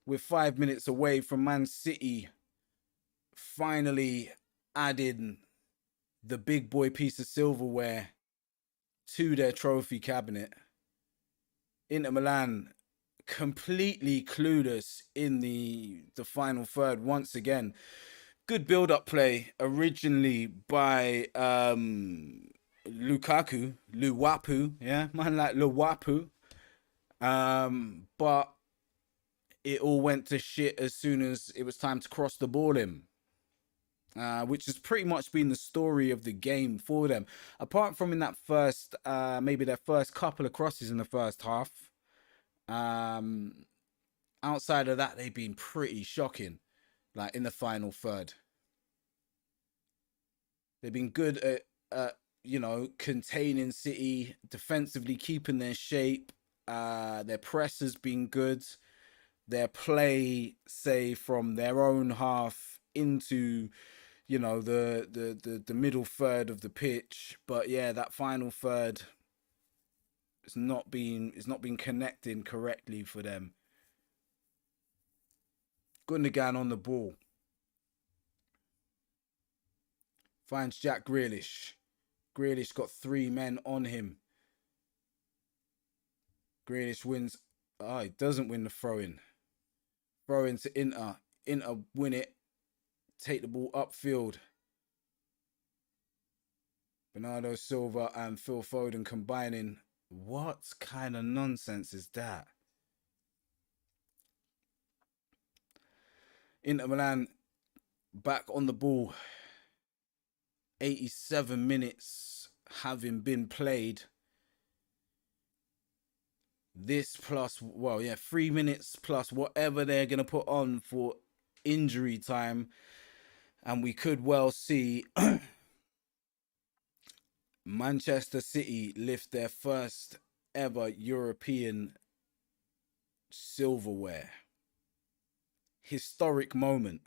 We're 5 minutes away from Man City finally adding the big boy piece of silverware to their trophy cabinet. Inter Milan completely clueless in the final third once again. Good build-up play originally by Luwapu, yeah, man like Luwapu. But it all went to shit as soon as it was time to cross the ball in. Which has pretty much been the story of the game for them. Apart from in that first, maybe their first couple of crosses in the first half. Outside of that, they've been pretty shocking, like in the final third. They've been good at you know, containing City, defensively keeping their shape. Their press has been good. Their play, say, from their own half into, you know, the middle third of the pitch. But yeah, that final third, it's not been connecting correctly for them. Gundogan on the ball. Finds Jack Grealish. Grealish got 3 men on him. Grealish wins. Oh, he doesn't win the throw-in. Throw-in to Inter. Inter win it. Take the ball upfield. Bernardo Silva and Phil Foden combining. What kind of nonsense is that? Inter Milan back on the ball. 87 minutes having been played. This plus, well, yeah, 3 minutes plus whatever they're going to put on for injury time. And we could well see Manchester City lift their first ever European silverware. Historic moment.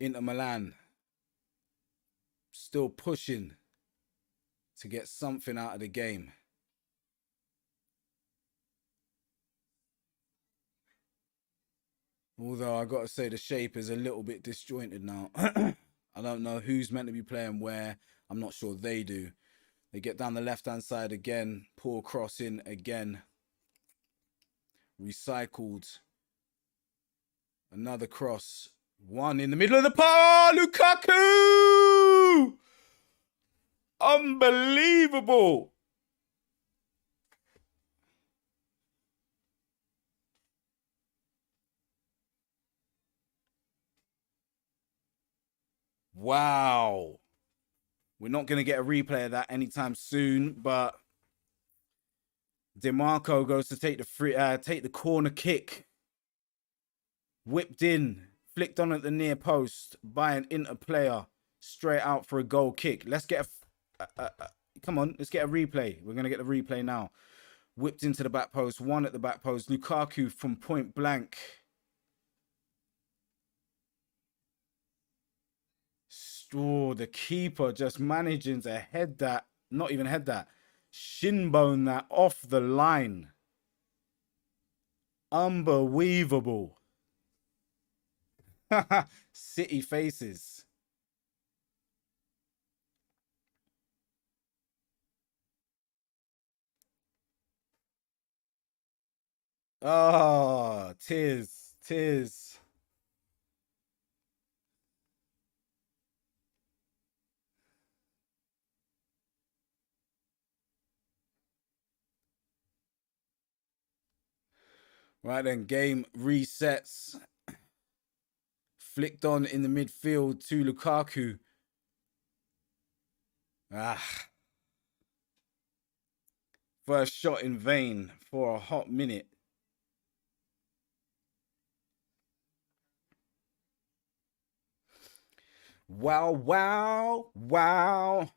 Inter Milan still pushing to get something out of the game. Although I got to say the shape is a little bit disjointed now. I don't know who's meant to be playing where. I'm not sure they do. They get down the left-hand side again. Poor cross in again. Recycled. Another cross. One in the middle of the park. Lukaku! Unbelievable. Wow. We're not going to get a replay of that anytime soon, but DeMarco goes to take the corner kick. Whipped in, flicked on at the near post by an Inter player, straight out for a goal kick. Let's get come on, let's get a replay. We're going to get the replay now. Whipped into the back post, one at the back post. Lukaku from point blank. Oh, the keeper just managing to head that, not even head that, shinbone that off the line. Unbelievable. City faces. Oh, tears, tears. Right then, game resets. Flicked on in the midfield to Lukaku. First shot in vain for a hot minute. Wow, wow, wow.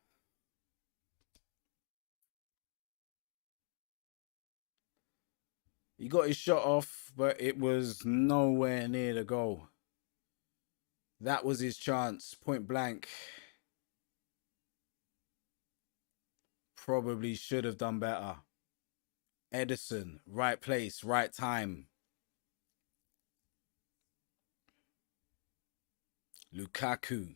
He got his shot off, but it was nowhere near the goal. That was his chance, point blank. Probably should have done better. Edison, right place, right time. Lukaku.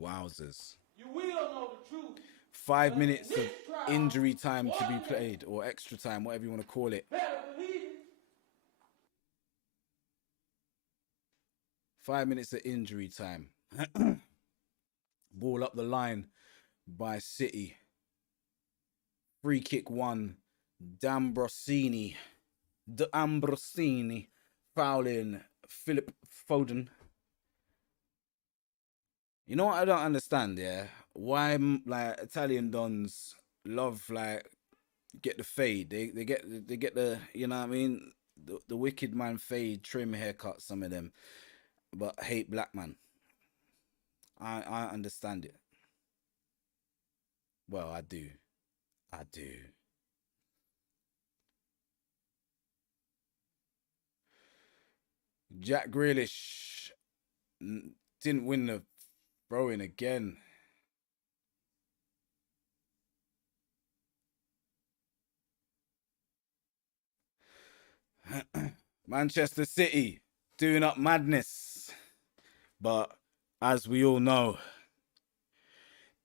Wowzers. You will know the truth. 5 minutes of injury time to be played, or extra time, whatever you want to call it. Better believe it. 5 minutes of injury time. Ball up the line by City. Free kick one. D'Ambrosini fouling Philip Foden. You know what I don't understand, yeah? Why like Italian dons love like get the fade. They get the, you know what I mean? The wicked man fade, trim haircut, some of them. But hate black man. I understand it. Well, I do. I do. Jack Grealish didn't win the throw-in again. Manchester City doing up madness. But as we all know,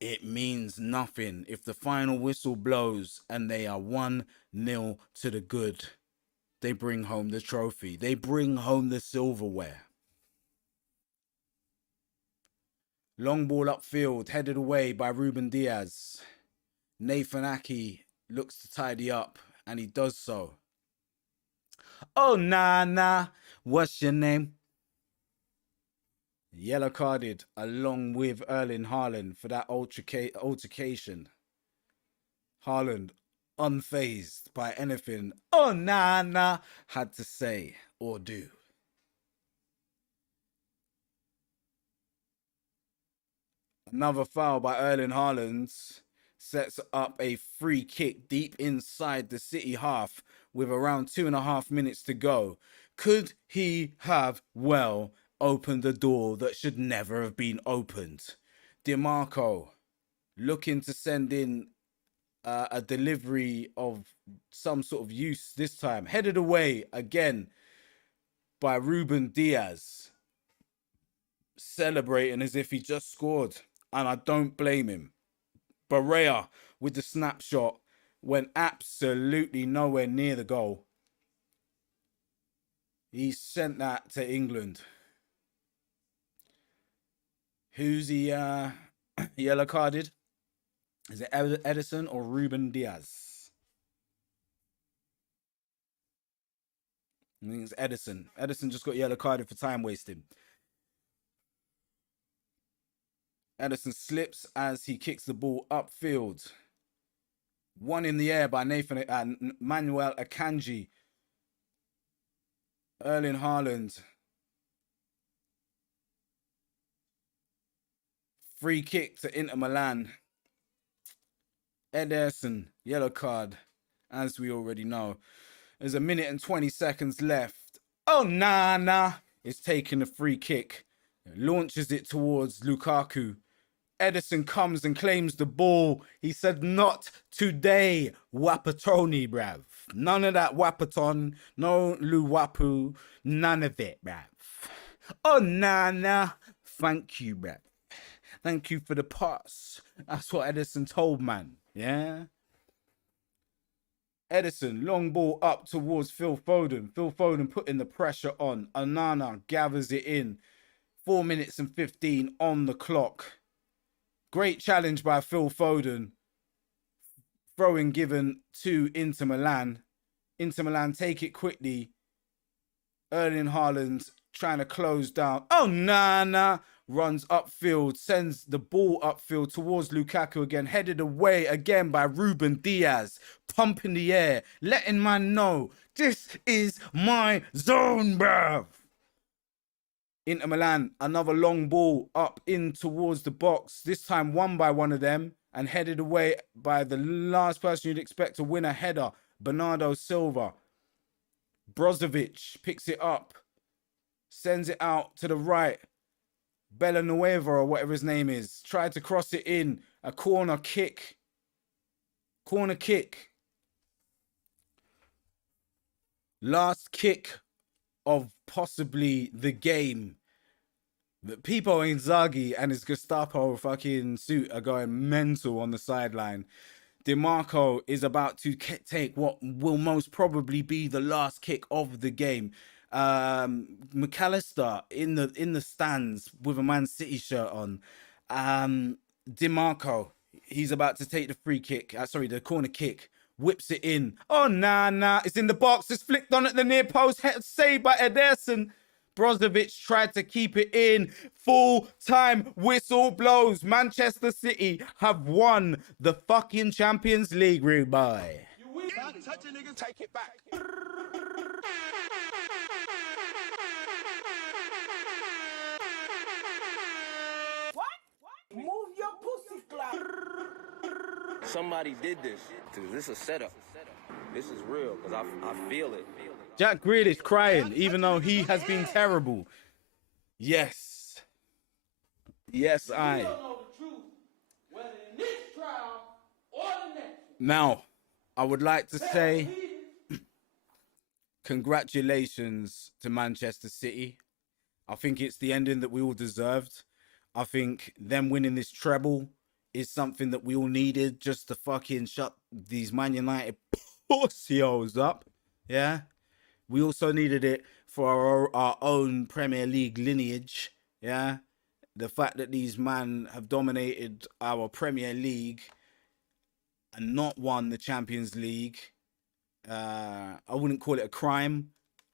it means nothing if the final whistle blows and they are 1-0 to the good. They bring home the trophy. They bring home the silverware. Long ball upfield, headed away by Ruben Diaz. Nathan Ake looks to tidy up, and he does so. Oh, nah, what's your name? Yellow carded along with Erling Haaland for that altercation. Haaland unfazed by anything oh nah had to say or do. Another foul by Erling Haaland sets up a free kick deep inside the City half with around 2.5 minutes to go. Could he have opened the door that should never have been opened? DiMarco looking to send in a delivery of some sort of use this time. Headed away again by Ruben Diaz. Celebrating as if he just scored. And I don't blame him. Barrea with the snapshot went absolutely nowhere near the goal. He sent that to England. Who's he yellow carded? Is it Edison or Ruben Diaz? I think it's Edison. Edison just got yellow carded for time wasting. Edison slips as he kicks the ball upfield. One in the air by Manuel Akanji. Erling Haaland. Free kick to Inter Milan. Ederson, yellow card, as we already know. There's 1 minute and 20 seconds left. Oh, nah. Is taking a free kick. Launches it towards Lukaku. Edison comes and claims the ball. He said, not today, Wapatoni, brav. None of that Wapaton, no Luwapu, none of it, bruv. Oh, Nana, thank you, bruv. Thank you for the pass. That's what Edison told, man. Yeah. Edison, long ball up towards Phil Foden. Phil Foden putting the pressure on. Onana gathers it in. 4 minutes and 15 on the clock. Great challenge by Phil Foden. Throwing given to Inter Milan. Inter Milan take it quickly. Erling Haaland trying to close down. Oh, Nana runs upfield, sends the ball upfield towards Lukaku again, headed away again by Ruben Diaz, pumping the air, letting man know this is my zone, bruv. Inter Milan, another long ball up in towards the box, this time won by one of them and headed away by the last person you'd expect to win a header, Bernardo Silva. Brozovic picks it up, sends it out to the right. Bellanueva or whatever his name is tried to cross it in. A corner kick. Corner kick. Last kick of possibly the game. But Pipo Inzaghi and his Gestapo fucking suit are going mental on the sideline. DiMarco is about to take what will most probably be the last kick of the game. McAllister in the stands with a Man City shirt on. DiMarco, he's about to take the free kick. The corner kick. Whips it in. Oh, nah. It's in the box. It's flicked on at the near post. Saved by Ederson. Brozovic tried to keep it in. Full-time whistle blows. Manchester City have won the fucking Champions League, rude boy. Stop touching niggas, take it back. What? Move your pussy clap. Somebody did this. Dude, this is a setup. This is real, because I feel it. Jack Grealish crying, even though he has been terrible. Yes. Yes, I. You don't know the truth, whether in this trial or the next one. Now, I would like to say congratulations to Manchester City. I think it's the ending that we all deserved. I think them winning this treble is something that we all needed just to fucking shut these Man United pussios up. Yeah. We also needed it for our own Premier League lineage. Yeah. The fact that these men have dominated our Premier League and not won the Champions League. I wouldn't call it a crime.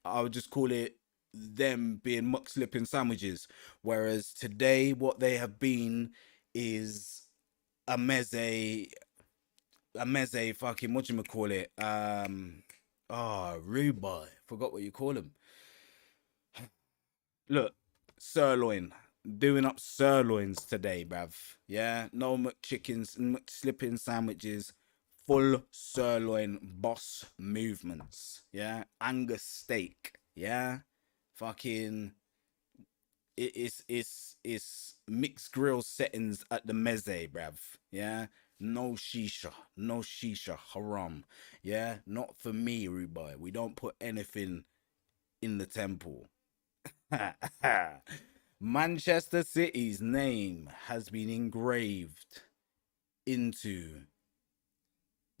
I would just call it them being muck slipping sandwiches. Whereas today, what they have been is a meze fucking, whatchamacallit? Rude boy. Forgot what you call him. Look, sirloin. Doing up sirloins today, bruv. Yeah, no McChickens, McSlipping sandwiches. Full sirloin boss movements. Yeah, Angus steak. Yeah, fucking. It's mixed grill settings at the meze, bruv. Yeah, no shisha, haram. Yeah, not for me, Rubai. We don't put anything in the temple. Manchester City's name has been engraved into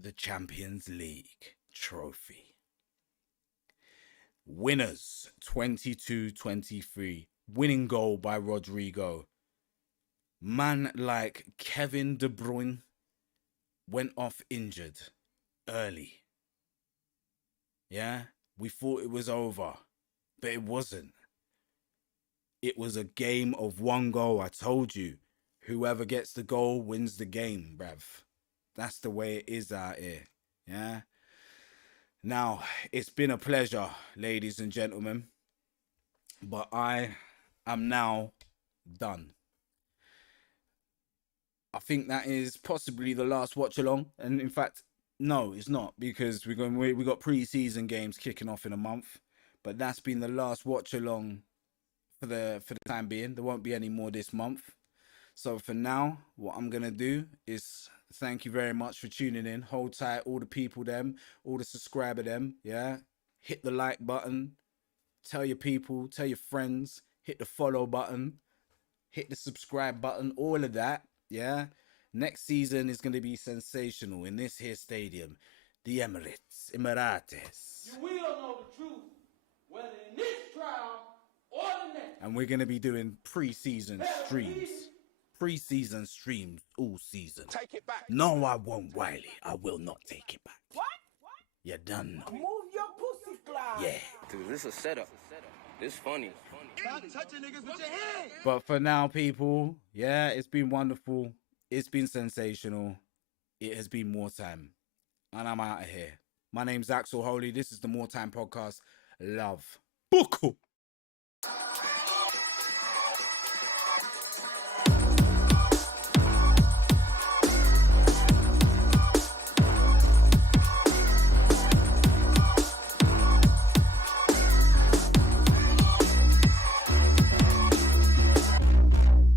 the Champions League trophy. Winners 22-23. Winning goal by Rodrigo. Man like Kevin De Bruyne went off injured early. Yeah, we thought it was over, but it wasn't. It was a game of one goal. I told you, whoever gets the goal wins the game, bruv. That's the way it is out here. Yeah. Now, it's been a pleasure, ladies and gentlemen, but I am now done. I think that is possibly the last watch along, and in fact, no, it's not, because we got pre-season games kicking off in a month, but that's been the last watch along for the time being. There won't be any more this month. So for now, what I'm gonna do is Thank you very much for tuning in. Hold tight, all the people them, all the subscriber them, yeah. Hit the like button. Tell your people, tell your friends. Hit the follow button. Hit the subscribe button. All of that, yeah. Next season is going to be sensational in this here stadium. The Emirates. You will know the truth, whether in this trial or the next. And we're going to be doing pre-season streams. Pre-season streams all season. Take it back. No, I won't, Wiley. I will not take it back. What? You done know. Move your pussy cloud. Yeah. Dude, this is a setup. This funny. Stop touching niggas with your hand. But for now, people, yeah, it's been wonderful. It's been sensational. It has been more time. And I'm out of here. My name's Axel Holy. This is the More Time Podcast. Love. Buckle.